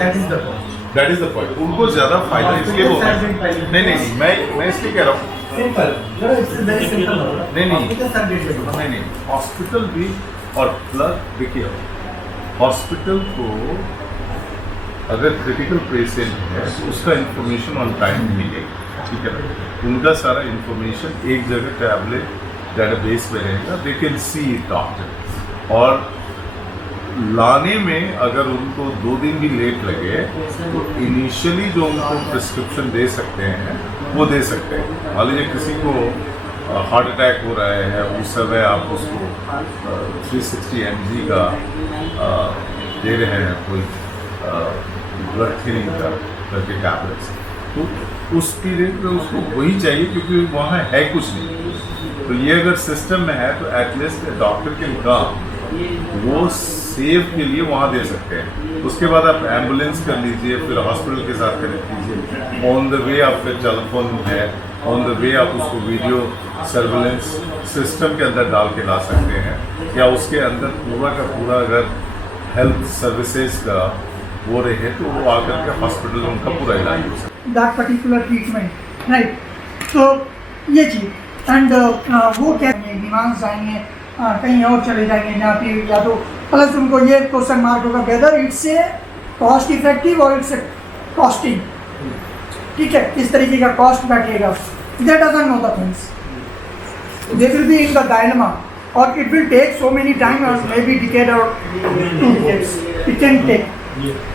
That is the point. उनको ज़्यादा फायदा इसलिए होगा। नहीं, मैं इसलिए कह रहा हूँ नहीं, हॉस्पिटल भी और प्लस देखिए, हॉस्पिटल को अगर क्रिटिकल पेशेंट है तो उसका इंफॉर्मेशन ऑन टाइम मिलेगा, ठीक है। उनका सारा इंफॉर्मेशन एक जगह टैबलेट डेटाबेस में रहेगा, दे कैन सी डॉक्टर। और लाने में अगर उनको 2 दिन भी लेट लगे तो इनिशियली जो उनको प्रिस्क्रिप्शन दे सकते हैं वो दे सकते हैं। मान लीजिए किसी को हार्ट अटैक हो रहा है, उस समय आप उसको 360 mg का दे रहे हैं कोई ब्लड थिनिंग का करके टैबलेट्स, तो उस पीरियड में उसको वही चाहिए क्योंकि वहाँ है कुछ नहीं। तो ये अगर सिस्टम में है तो एटलीस्ट डॉक्टर के काम वो सेव के लिए वहाँ दे सकते हैं। उसके बाद आप एम्बुलेंस कर लीजिए, फिर हॉस्पिटल के साथ कनेक्ट कीजिए, ऑन द वे आपका टेलीफोन है, ऑन द वे आप उसको वीडियो सर्विलेंस सिस्टम के अंदर डाल के ला सकते हैं, या उसके अंदर पूरा का पूरा अगर हेल्थ सर्विसेज का वो रहे तो वो आकर के हॉस्पिटल में उनका पूरा इलाज हो सकता है। That particular treatment, right. तो ये चीज़ एंड वो क्या डिमांड्स जाएंगे कहीं और चले जाएंगे जहाँ पे, या तो प्लस उनको ये क्वेश्चन मार्क होगा whether it's a cost effective और इट्स ए कॉस्टिंग, ठीक है, किस तरीके का कॉस्ट बैठेगा, they doesn't know the things, they will be in the dilemma और it will take so many time और मे बी डिकेड और 2 decades it can take.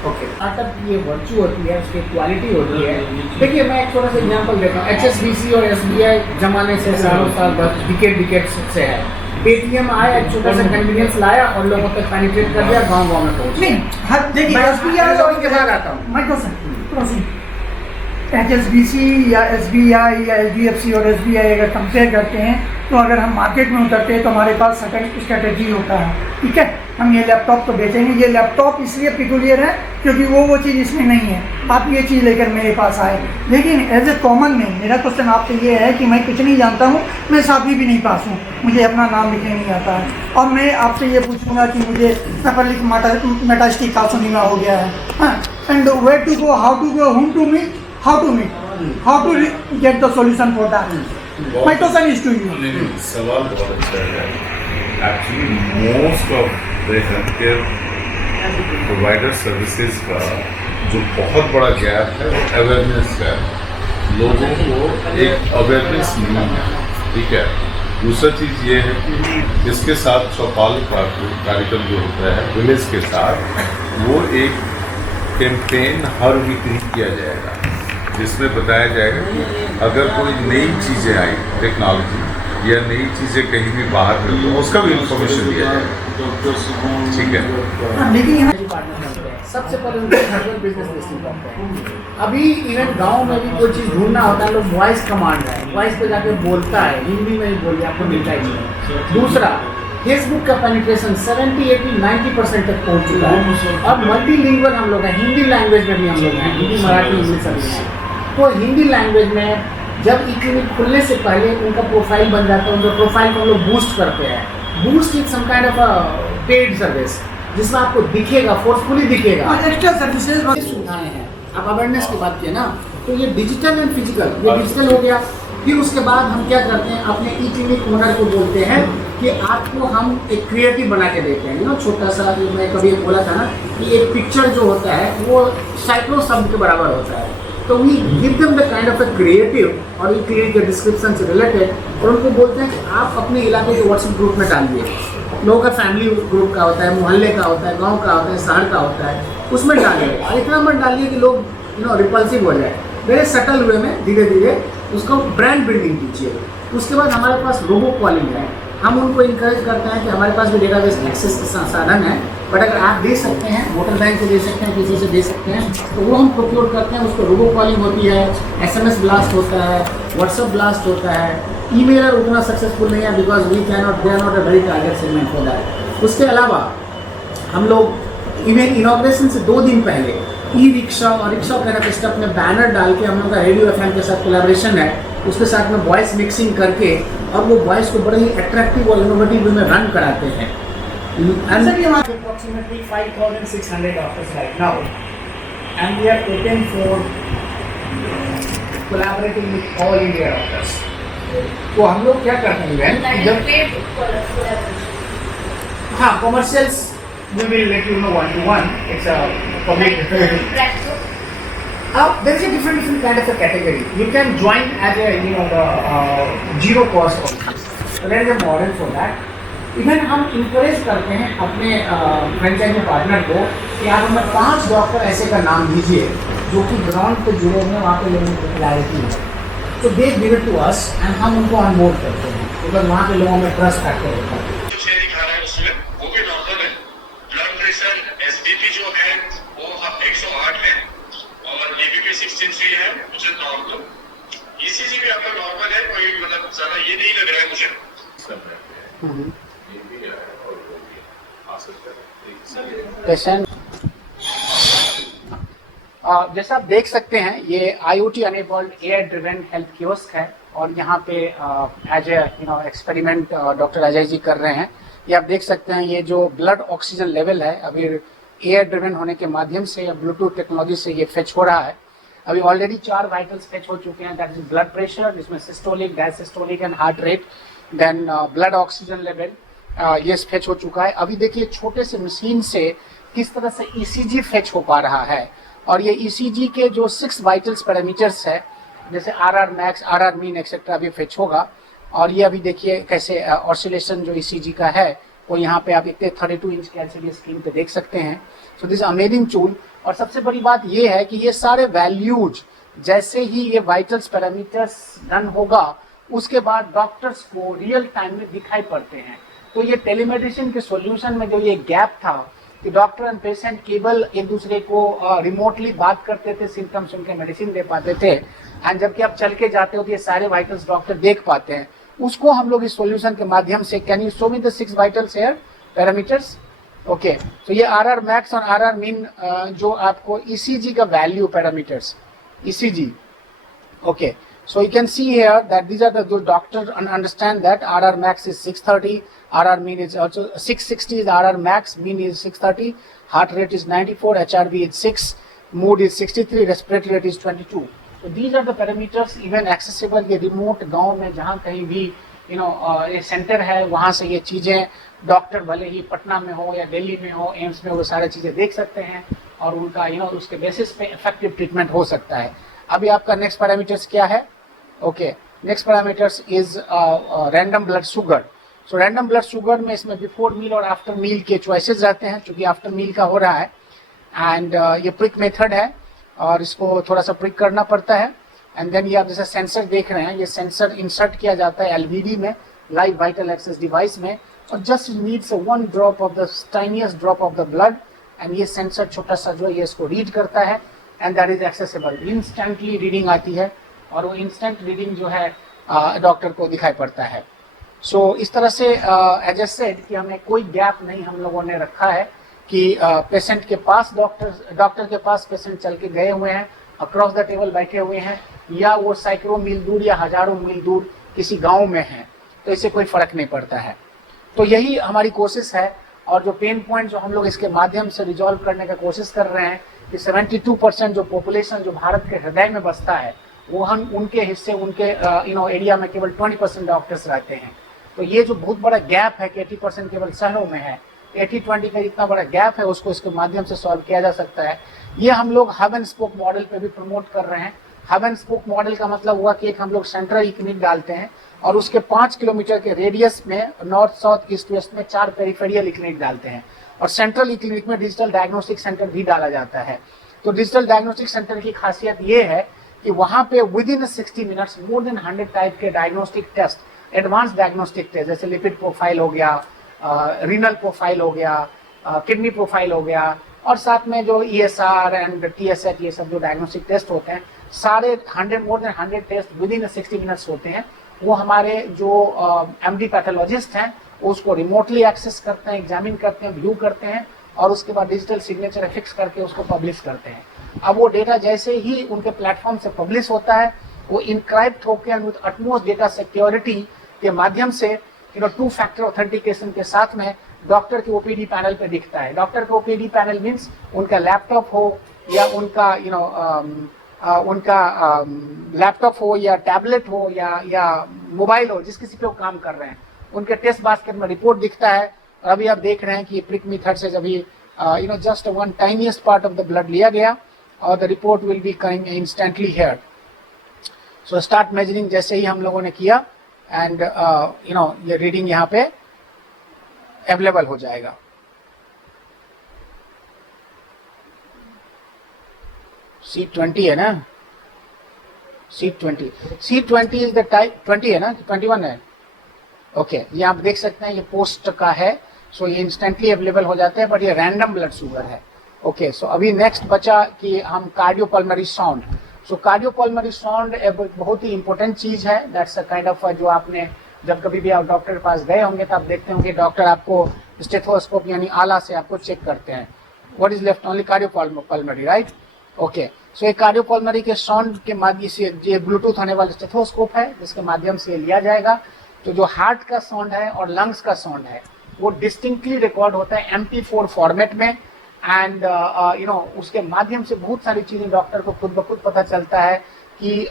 Okay, तक ये वर्च्यू होती है, उसकी क्वालिटी होती है। देखिए मैं एक छोटा सा एग्जांपल देता हूँ, HSBC और SBI जमाने से सालों साल डिकेड से है। पेटीएम आया, एक छोटा सा कन्वीनियंस लाया और लोगों तक पेनिट्रेट कर दिया, गांव-गांव में पहुंच नहीं, देखिए SBI और के बाद आता हूँ, मैं क्वेश्चन HSBC या SBI या HDFC और SBI अगर कंपेयर करते हैं तो अगर हम मार्केट में उतरते हैं तो हमारे पास सर्टेन स्ट्रेटेजी होता है, ठीक है। हम ये लैपटॉप तो बेचेंगे, ये लैपटॉप इसलिए पिकुलियर है क्योंकि वो चीज़ इसमें नहीं है, आप ये चीज़ लेकर मेरे पास आए। लेकिन एज ए कॉमन में मेरा क्वेश्चन आपसे ये है कि मैं कुछ नहीं जानता हूँ, मैं 7वीं भी नहीं पास हूँ, मुझे अपना नाम लिखने नहीं आता है, और मैं आपसे ये पूछूंगा कि मुझे पेपरलिक मेटास्टिक कार्सिनोमा हो गया है, and where to go, how to go, whom to meet, how to get the solution for that. My question is to you. सवाल बहुत अच्छा है। Actually most of the health care provider services का जो बहुत बड़ा गैप है वो अवेयरनेस का है। लोगों को एक अवेयरनेस नहीं है, ठीक है। दूसरा चीज़ ये है कि इसके साथ चौपाल का कार्यक्रम जो होता है विलेज के साथ, वो एक कैंपेन हर वीक किया जाएगा जिसमें बताया जाएगा कि अगर कोई नई चीज़ें आई, टेक्नोलॉजी या नई चीज़ें कहीं भी बाहर मिल तो उसका भी इंफॉर्मेशन दिया जाएगा, ठीक है। लेकिन सबसे पहले उनको बिजनेस लिस्टिंग करते हैं। अभी इवन गांव में भी कोई चीज़ ढूंढना होता है, लोग वॉइस कमांड है, वॉइस पे जाके बोलता है, हिंदी में ही बोलिए आपको मिलता ही नहीं। दूसरा फेसबुक का पेनिट्रेशन 70, 80, 90% तक पहुंच चुका है। और मल्टीलिंगुअल हम लोग हैं, हिंदी लैंग्वेज में भी हम लोग हैं, हिंदी, मराठी, इंग्लिश सभी हैं। तो हिंदी लैंग्वेज में जब ई क्लिनिक खुलने से पहले उनका प्रोफाइल बन जाता है, उनका प्रोफाइल को हम लोग बूस्ट करते हैं। Boost is some kind of a paid service जिसमें आपको दिखेगा, फोर्सफुली दिखेगा। और एक्स्ट्रा सर्विसेज सुविधाएं हैं। आप अवेयरनेस की बात किए ना, तो ये डिजिटल एंड फिजिकल, ये डिजिटल हो गया। फिर उसके बाद हम क्या करते हैं, अपने ई क्लिनिक ओनर को बोलते हैं कि आपको हम एक क्रिएटिव बना के देते हैं। छोटा सा, मैं कभी बोला था ना कि एक पिक्चर जो होता है वो सैकड़ों शब्द के बराबर होता है। तो we give them the kind of a creative और वी क्रिएट द डिस्क्रिप्शन से रिलेटेड, और उनको बोलते हैं कि आप अपने इलाके के व्हाट्सएप ग्रुप में डालिए। लोगों का फैमिली ग्रुप का होता है, मोहल्ले का होता है, गांव का होता है, शहर का होता है, उसमें डालिए। और इतना मत डालिए कि लोग रिपल्सिव हो जाए। मेरे सटल हुए में धीरे धीरे उसको ब्रांड बिल्डिंग कीजिए। उसके बाद हमारे पास रोबो कॉलिंग है। हम उनको इंकरेज करते हैं कि हमारे पास भी डेटाबेस एक्सेस के साधन है, बट अगर आप दे सकते हैं, वोटर बैंक से दे सकते हैं, किसी से दे सकते हैं, तो वो हम प्रोक्योर करते हैं। उसको रोबो कॉलिंग होती है, SMS ब्लास्ट होता है, व्हाट्सएप ब्लास्ट होता है। ईमेल उतना सक्सेसफुल नहीं है because we can not, they are not a very target segment for that. उसके अलावा हम लोग इवेंट इनॉग्रेशन से 2 दिन पहले ई रिक्शा और रिक्शा कैनप स्टॉप में बैनर डाल के हम लोग का रेडियो FM के साथ कोलैबोरेशन है, उसके साथ में वॉइस मिक्सिंग करके और वो वॉइस को बड़े ही अट्रैक्टिव और इनोवेटिव वे में रन कराते हैं। Approximately 5,600 doctors right now, and we are open for collaborating with all India doctors. तो हम लोग क्या करते हैं जब हाँ commercials we will let you know 1-to-1. It's a public. There is a different kind of a category. You can join as a the zero cost also. So there is a model for that. Even हम इंकरेज करते हैं अपने फ्रेंचाइजी पार्टनर को कि आप हमें 5 डॉक्टर ऐसे का नाम दीजिए जो कि ग्राउंड पे जुड़े हुए हैं, वहाँ पे लोगों को क्लैरिटी है। तो they give it to us and हम उनको अनबोर्ड करते हैं, बिकॉज वहाँ पे लोगों में ट्रस्ट फैक्टर होता है। वो भी नॉर्मल है। ब्लड प्रेशर SBP जो है वो 108 है और BPP 63 है, मुझे नॉर्मल। ECG भी आपका नॉर्मल है, कोई मतलब ज्यादा ये नहीं लग रहा है मुझे। पेशेंट जैसा आप देख सकते हैं ये IoT enabled AI driven health kiosk है और यहाँ पे as a experiment doctor Ajay ji कर रहे हैं। ये आप देख सकते हैं ये जो ब्लड ऑक्सीजन लेवल है अभी AI ड्रिवन होने के माध्यम से या ब्लूटूथ टेक्नोलॉजी से ये फेच हो रहा है। अभी ऑलरेडी 4 वाइटल्स फेच हो चुके हैं, दैट इज ब्लड प्रेशर जिसमें systolic, diastolic and heart rate, then blood oxygen level ये फेच हो चुका है। अभी देखिए छोटे से मशीन से किस तरह से ECG फेच हो पा रहा है और ये ECG के जो 6 वाइटल्स पैरामीटर्स है जैसे RR max, RR mean etcetera भी फेच होगा। और ये अभी देखिए कैसे ऑसिलेशन जो ECG का है वो यहाँ पे आप इतने 32 इंच के LCD स्क्रीन पे देख सकते हैं। So this amazing tool. और सबसे बड़ी बात ये है कि ये सारे वैल्यूज जैसे ही ये वाइटल्स पैरामीटर्स डन होगा उसके बाद डॉक्टर्स को रियल टाइम में दिखाई पड़ते हैं। तो ये टेलीमेडिसिन के सॉल्यूशन में जो ये गैप था कि डॉक्टर एंड पेशेंट केवल एक दूसरे को रिमोटली बात करते थे, सिम्टम सुन के मेडिसिन दे पाते थे, एंड जबकि आप चल के जाते हो तो ये सारे वाइटल्स डॉक्टर देख पाते हैं। उसको हम लोग इस सॉल्यूशन के माध्यम से, can you show me the 6 vitals here parameters? Okay, तो ये RR मैक्स और RR मीन जो आपको ECG का value parameters ECG। Okay, so you can see here that these are the doctors understand that RR max is 630, RR mean is also 660 is RR max, mean is 630, heart rate is 94, HRV is 6, mood is 63, respiratory rate is 22. So these are the parameters even accessible ये remote गांव में जहाँ कहीं भी ये सेंटर है वहाँ से ये चीज़ें डॉक्टर भले ही पटना में हो या दिल्ली में हो, एम्स में, वो सारी चीज़ें देख सकते हैं और उनका उसके बेसिस पे इफेक्टिव ट्रीटमेंट हो सकता है। अभी आपका नेक्स्ट पैरामीटर्स क्या है? Okay, next parameters is random blood sugar. So random blood sugar में इसमें बिफोर मील और आफ्टर मील के चॉइसेस रहते हैं, क्योंकि आफ्टर मील का हो रहा है। एंड ये प्रिक मेथड है और इसको थोड़ा सा प्रिक करना पड़ता है। एंड देन ये आप जैसे सेंसर देख रहे हैं, ये सेंसर इंसर्ट किया जाता है LVD में, लाइव वाइटल एक्सेस डिवाइस में, और just needs 1 drop of the tiniest drop of the blood, and ये सेंसर छोटा सा जो है ये इसको रीड करता है and that is accessible. Instantly reading आती है और वो इंस्टेंट रीडिंग जो है डॉक्टर को दिखाई पड़ता है। सो इस तरह से एज ए सेड कि हमें कोई गैप नहीं हम लोगों ने रखा है कि पेशेंट के पास डॉक्टर के पास पेशेंट चल के गए हुए हैं, अक्रॉस द टेबल बैठे हुए हैं, या वो सैकड़ों मील दूर या हजारों मील दूर किसी गांव में हैं, तो इससे कोई फर्क नहीं पड़ता है। तो यही हमारी कोशिश है, और जो पेन पॉइंट जो हम लोग इसके माध्यम से रिजॉल्व करने का कोशिश कर रहे हैं कि 72% जो पॉपुलेशन जो भारत के हृदय में बसता है, वो हम उनके हिस्से उनके एरिया में केवल 20% डॉक्टर्स रहते हैं। तो ये जो बहुत बड़ा गैप है कि 80% केवल शहरों में है, 80-20 का इतना बड़ा गैप है, उसको इसके माध्यम से सॉल्व किया जा सकता है। ये हम लोग हब एंड स्पोक मॉडल पे भी प्रमोट कर रहे हैं। हब एंड स्पोक मॉडल का मतलब हुआ कि एक हम लोग सेंट्रल क्लिनिक डालते हैं और उसके 5 किलोमीटर के रेडियस में नॉर्थ साउथ ईस्ट वेस्ट में 4 पेरिफेरियल क्लिनिक डालते हैं, और सेंट्रल क्लिनिक में डिजिटल डायग्नोस्टिक सेंटर भी डाला जाता है। तो डिजिटल डायग्नोस्टिक सेंटर की खासियत ये है कि वहां पे within 60 minutes more than 100 type के diagnostic test, advance diagnostic test, जैसे लिपिड प्रोफाइल हो गया, रीनल प्रोफाइल हो गया, किडनी प्रोफाइल हो गया, और साथ में जो ESR एंड TSH ये सब जो डायग्नोस्टिक टेस्ट होते हैं, सारे more than 100 test within 60 minutes होते हैं। वो हमारे जो MD पैथोलॉजिस्ट हैं उसको रिमोटली एक्सेस करते हैं, एग्जामिन करते हैं, व्यू करते हैं, और उसके बाद डिजिटल सिग्नेचर फिक्स करके उसको पब्लिश करते हैं। अब वो डेटा जैसे ही उनके प्लेटफॉर्म से पब्लिश होता है, वो इनक्राइप्ट होकर विद अटमोस्ट डेटा सिक्योरिटी के माध्यम से 2 फैक्टर ऑथेंटिकेशन के साथ में डॉक्टर के OPD पैनल पे दिखता है। डॉक्टर का OPD पैनल मीन्स उनका लैपटॉप हो या उनका लैपटॉप हो या टैबलेट हो या मोबाइल हो, जिस किसी पे वो काम कर रहे हैं, उनके टेस्ट बास्केट में रिपोर्ट दिखता है। और अभी आप देख रहे हैं कि प्रिक मेथड से अभी just 1 tiniest part of the blood लिया गया और the report will be coming instantly here. So start measuring जैसे ही हम लोगों ने किया, एंड ये रीडिंग यहाँ पे अवेलेबल हो जाएगा। C20 है ना, C20 इज द टाइप 20 है ना, 21 है। ओके, ये आप देख सकते हैं, ये पोस्ट का है। सो ये इंस्टेंटली अवेलेबल हो जाते हैं, बट ये रैंडम ब्लड शुगर है। ओके, सो अभी नेक्स्ट बचा कि हम कार्डियोपल्मोनरी साउंड। सो कार्डियोपल्मोनरी साउंड एक बहुत ही इंपॉर्टेंट चीज है। दैट्स अ काइंड ऑफ जो आपने जब कभी भी आप डॉक्टर के पास गए होंगे तो आप देखते होंगे डॉक्टर आपको स्टेथोस्कोप यानी आला से आपको चेक करते हैं। What is left? Only cardiopulmonary, right? Okay, so एक कार्डियोपल्मोनरी के साउंड के माध्यम से ये ब्लूटूथ होने वाला स्टेथोस्कोप है जिसके माध्यम से लिया जाएगा। तो जो हार्ट का साउंड है और लंग्स का साउंड है वो डिस्टिंक्टली रिकॉर्ड होता है MP4 फॉर्मेट में, एंड उसके माध्यम से बहुत सारी चीजें डॉक्टर को खुद ब खुद पता चलता है कि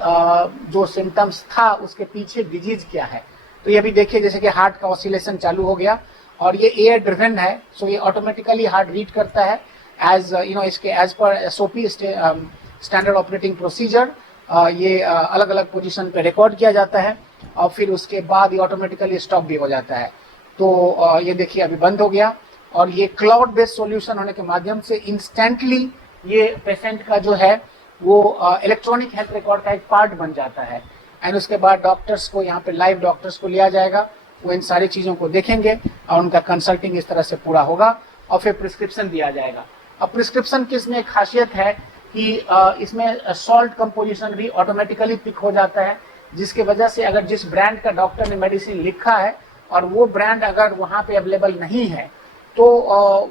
जो सिम्टम्स था उसके पीछे डिजीज क्या है। तो ये भी देखिए, जैसे कि हार्ट का ऑसिलेशन चालू हो गया और ये एयर ड्रिवन है, सो ये ऑटोमेटिकली हार्ट रीड करता है एज इसके as per SOP standard operating procedure. ये अलग अलग पोजीशन पे रिकॉर्ड किया जाता है और फिर उसके बाद ये ऑटोमेटिकली स्टॉप भी हो जाता है। तो ये देखिए अभी बंद हो गया, और ये क्लाउड बेस्ड सॉल्यूशन होने के माध्यम से इंस्टेंटली ये पेशेंट का जो है वो इलेक्ट्रॉनिक हेल्थ रिकॉर्ड का एक पार्ट बन जाता है। एंड उसके बाद डॉक्टर्स को यहाँ पे लाइव डॉक्टर्स को लिया जाएगा, वो इन सारी चीज़ों को देखेंगे और उनका कंसल्टिंग इस तरह से पूरा होगा और फिर प्रिस्क्रिप्शन दिया जाएगा। अब प्रिस्क्रिप्शन की इसमें एक खासियत है कि इसमें सॉल्ट कंपोजिशन भी ऑटोमेटिकली पिक हो जाता है, जिसकी वजह से अगर जिस ब्रांड का डॉक्टर ने मेडिसिन लिखा है और वो ब्रांड अगर वहाँ पे अवेलेबल नहीं है तो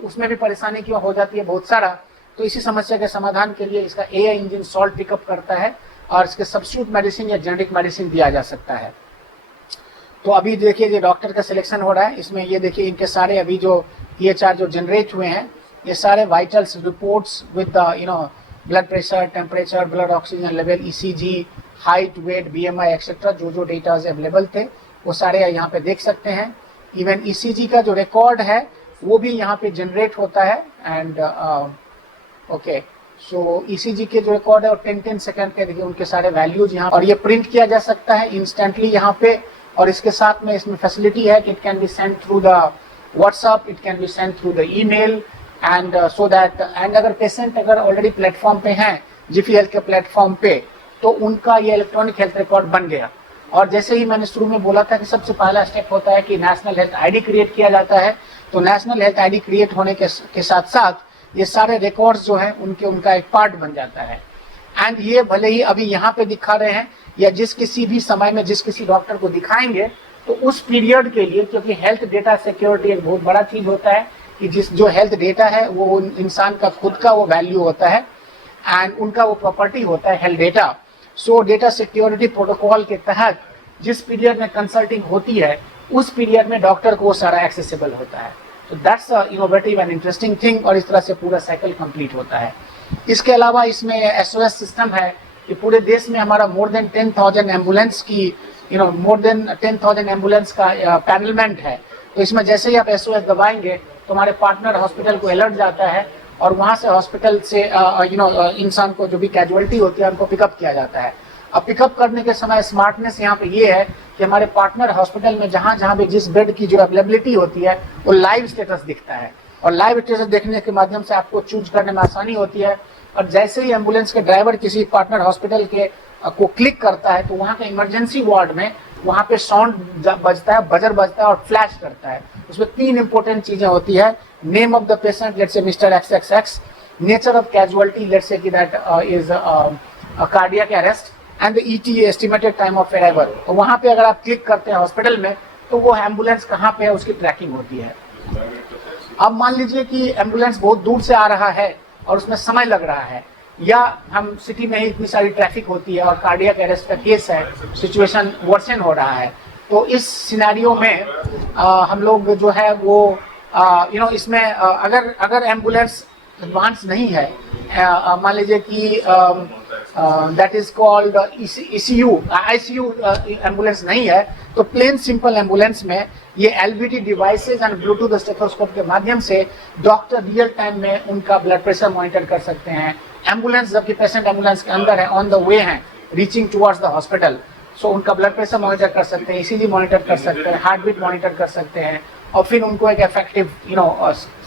उसमें भी परेशानी क्यों हो जाती है बहुत सारा। तो इसी समस्या के समाधान के लिए इसका AI इंजन सॉल्ट पिकअप करता है और इसके सब्स्टिट्यूट मेडिसिन या जेनेरिक मेडिसिन दिया जा सकता है। तो अभी देखिए ये डॉक्टर का सिलेक्शन हो रहा है, इसमें ये देखिए इनके सारे अभी जो EHR जो जनरेट हुए हैं ये सारे vitals reports with blood pressure, temperature, blood oxygen level, ECG, height, weight, BMI etcetera जो डेटा अवेलेबल थे वो सारे यहाँ पे देख सकते हैं। इवन ECG का जो रिकॉर्ड है वो भी यहाँ पे जनरेट होता है। एंड ओके, सो ECG के जो रिकॉर्ड है और 10 सेकंड के देखिए उनके सारे वैल्यूज यहाँ, और ये प्रिंट किया जा सकता है इंस्टेंटली यहाँ पे। और इसके साथ में इसमें फैसिलिटी है कि it can be send through the WhatsApp, it can be send through the email, and so that अगर पेशेंट अगर ऑलरेडी प्लेटफॉर्म पे हैं जिफी हेल्थ के प्लेटफॉर्म पे तो उनका ये इलेक्ट्रॉनिक हेल्थ रिकॉर्ड बन गया। और जैसे ही मैंने शुरू में बोला था कि सबसे पहला स्टेप होता है कि नेशनल हेल्थ ID क्रिएट किया जाता है। तो नेशनल हेल्थ ID क्रिएट होने के साथ साथ ये सारे रिकॉर्ड्स जो हैं उनका एक पार्ट बन जाता है। एंड ये भले ही अभी यहाँ पे दिखा रहे हैं या जिस किसी भी समय में जिस किसी डॉक्टर को दिखाएंगे तो उस पीरियड के लिए, क्योंकि हेल्थ डेटा सिक्योरिटी एक बहुत बड़ा चीज होता है कि जिस जो हेल्थ डेटा है वो इंसान का खुद का वो वैल्यू होता है एंड उनका वो प्रॉपर्टी होता है हेल्थ डेटा। सो डेटा सिक्योरिटी प्रोटोकॉल के तहत जिस पीरियड में कंसल्टिंग होती है उस पीरियड में डॉक्टर को वो सारा एक्सेसिबल होता है। तो that's innovative and interesting thing, और इस तरह से पूरा साइकिल कंप्लीट होता है। इसके अलावा इसमें एसओएस सिस्टम है कि पूरे देश में हमारा मोर देन 10,000 एम्बुलेंस की मोर देन 10,000 एम्बुलेंस का पैनलमेंट है। तो इसमें जैसे ही आप एसओएस दबाएंगे तो हमारे पार्टनर हॉस्पिटल को अलर्ट जाता है और वहां से हॉस्पिटल से इंसान को जो भी कैजुअलिटी होती है उनको पिकअप किया जाता है। अब पिकअप करने के समय स्मार्टनेस यहाँ पे ये है कि हमारे पार्टनर हॉस्पिटल में जहाँ जहाँ भी जिस बेड की जो अवेलेबिलिटी होती है वो लाइव स्टेटस दिखता है, और लाइव स्टेटस देखने के माध्यम से आपको चूज करने में आसानी होती है। और जैसे ही एम्बुलेंस के ड्राइवर किसी पार्टनर हॉस्पिटल के को क्लिक करता है तो वहाँ के इमरजेंसी वार्ड में वहाँ पे साउंड बजता है, बजर बजता है और फ्लैश करता है। उसमें 3 इंपॉर्टेंट चीजें होती है: name of the patient, let's say mister XXX, nature of casualty, let's say कि that is cardiac arrest, and the ETA, estimated time of arrival. तो वहाँ पे अगर आप क्लिक करते हैं हॉस्पिटल में तो वो एम्बुलेंस कहाँ पे है उसकी ट्रैकिंग होती है। अब मान लीजिए कि एम्बुलेंस बहुत दूर से आ रहा है और उसमें समय लग रहा है, या हम सिटी में ही इतनी सारी ट्रैफिक होती है और कार्डियक अरेस्ट का केस है, सिचुएशन वर्सन हो रहा है, तो इस सिनेरियो में हम लोग जो है वो इसमें अगर एम्बुलेंस एडवांस नहीं है, मान लीजिए कि that is called ICU ambulance नहीं है, तो प्लेन सिंपल एम्बुलेंस में ये LVT devices and Bluetooth stethoscope के माध्यम से डॉक्टर रियल टाइम में उनका ब्लड प्रेशर मॉनिटर कर सकते हैं। एम्बुलेंस जबकि पेशेंट एम्बुलेंस के अंदर है, ऑन द वे है, रीचिंग टुवर्ड्स द हॉस्पिटल, सो उनका ब्लड प्रेशर मॉनिटर कर सकते हैं, ECG मॉनिटर कर सकते हैं, हार्ट बीट मॉनिटर कर सकते हैं, और फिर उनको एक इफेक्टिव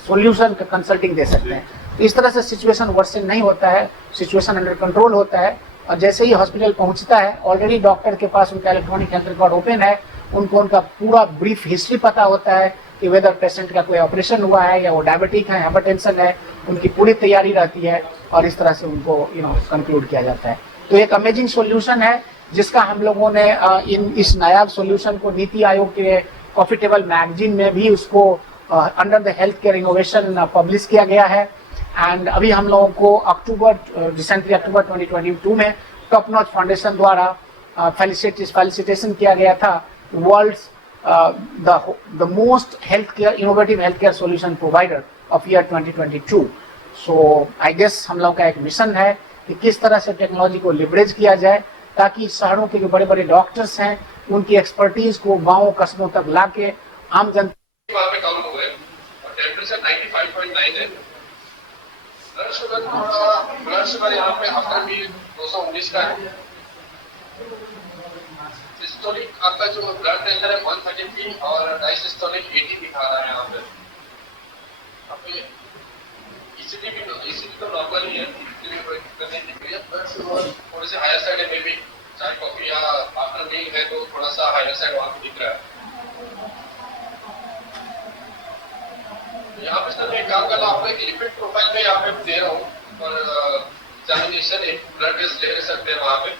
सोल्यूशन का कंसल्टिंग दे सकते हैं। तो इस तरह से सिचुएशन वर्सन नहीं होता है, सिचुएशन अंडर कंट्रोल होता है। और जैसे ही हॉस्पिटल पहुंचता है ऑलरेडी डॉक्टर के पास उनका इलेक्ट्रॉनिक हेल्थ रिकॉर्ड ओपन है, उनको उनका पूरा ब्रीफ हिस्ट्री पता होता है कि वेदर पेशेंट का कोई ऑपरेशन हुआ है या वो डायबिटिक है, हाइपरटेंशन है, उनकी पूरी तैयारी रहती है और इस तरह से उनको कंक्लूड किया जाता है। तो एक अमेजिंग सॉल्यूशन है जिसका हम लोगों ने इस नायाब सॉल्यूशन को नीति आयोग के कॉफी टेबल मैगजीन में भी उसको under the health care innovation publish किया गया है। एंड अभी हम लोगों को रिसेंटली अक्टूबर 2022 में टॉप नॉच फाउंडेशन द्वारा फेलिसिटेशन किया गया था world's the most innovative health care solution provider of year 2022। So I guess हम लोग का एक मिशन है कि किस तरह से टेक्नोलॉजी को लिवरेज किया जाए ताकि शहरों के जो बड़े बड़े डॉक्टर्स हैं उनकी एक्सपर्टीज को गाँव कस्बों तक ला के आम जनता वहाँ पे कम हो गए और टेम्परेचर 95.9 है। ब्लड शुगर यहाँ पे आफ्टर भी 219 का है। सिस्टोलिक आपका जो ब्लड प्रेशर है 133 और डायसिस्टोलिक 80 दिखा रहा है यहाँ पे। आपके ECG तो नॉर्मल ही है, ब्लड शुगर थोड़े से हायर साइड है, मे बी चाय कॉफी या आफ्टर मील है तो थोड़ा सा हायर साइड वहाँ पे दिख रहा है। यहाँ पे सर मैं काम कर रहा हूँ, आपको एक लिपिड प्रोफाइल में यहाँ पे दे रहा हूँ और एग्जामिनेशन एक ब्लड टेस्ट ले सकते हैं वहाँ पे।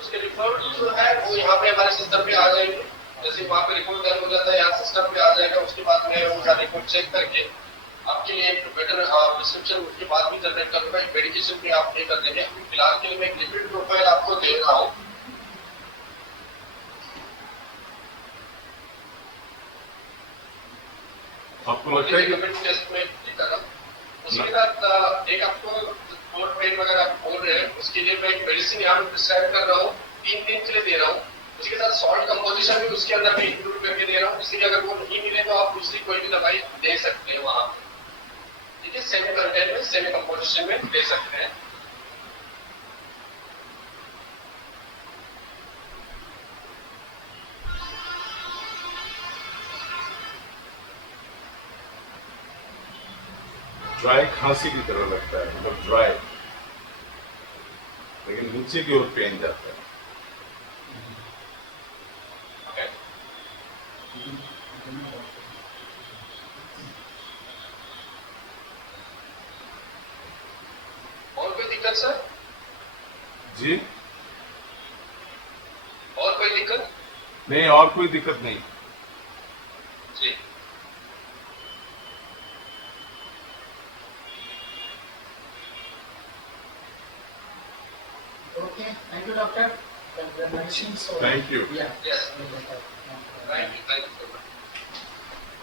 उसके रिपोर्ट जो है वो यहाँ पे हमारे सिस्टम पे आ जाएगी। जैसे वहाँ पे रिपोर्ट दर्ज हो जाता है यहाँ सिस्टम पे आ जाएगा। उसके बाद में वो सारा रिपोर्ट चेक करके आपके लिए एक बेटर प्रिस्क्रिप्शन उसके बाद भी जनरेट करूँगा, एक मेडिकेशन भी आप ले कर देंगे। फिलहाल के लिए मैं एक लिपिड प्रोफाइल आपको दे रहा हूँ। आपको लगता है टेस्ट में उसके साथ एक आपको कोर पेन वगैरह आप बोल रहे हैं उसके लिए मैं एक मेडिसिन यहाँ पे प्रिस्क्राइब कर रहा हूँ, 3 दिन के लिए दे रहा हूँ। उसके साथ सॉल्ट कंपोजिशन भी उसके अंदर भी इंक्लूड करके दे रहा हूँ, इसलिए अगर वो नहीं मिले तो आप दूसरी कोई भी दवाई दे सकते हैं वहाँ, ठीक है। सेम कंटेंट में सेम कंपोजिशन में दे सकते हैं। ड्राई खांसी की तरह लगता है, मतलब ड्राई, लेकिन नीचे की ओर पेन जाता है। और कोई दिक्कत सर? जी और कोई दिक्कत? नहीं, और कोई दिक्कत नहीं। जी Okay, thank you, doctor. The medicine, so Thank you. Yeah. Yes. Yeah.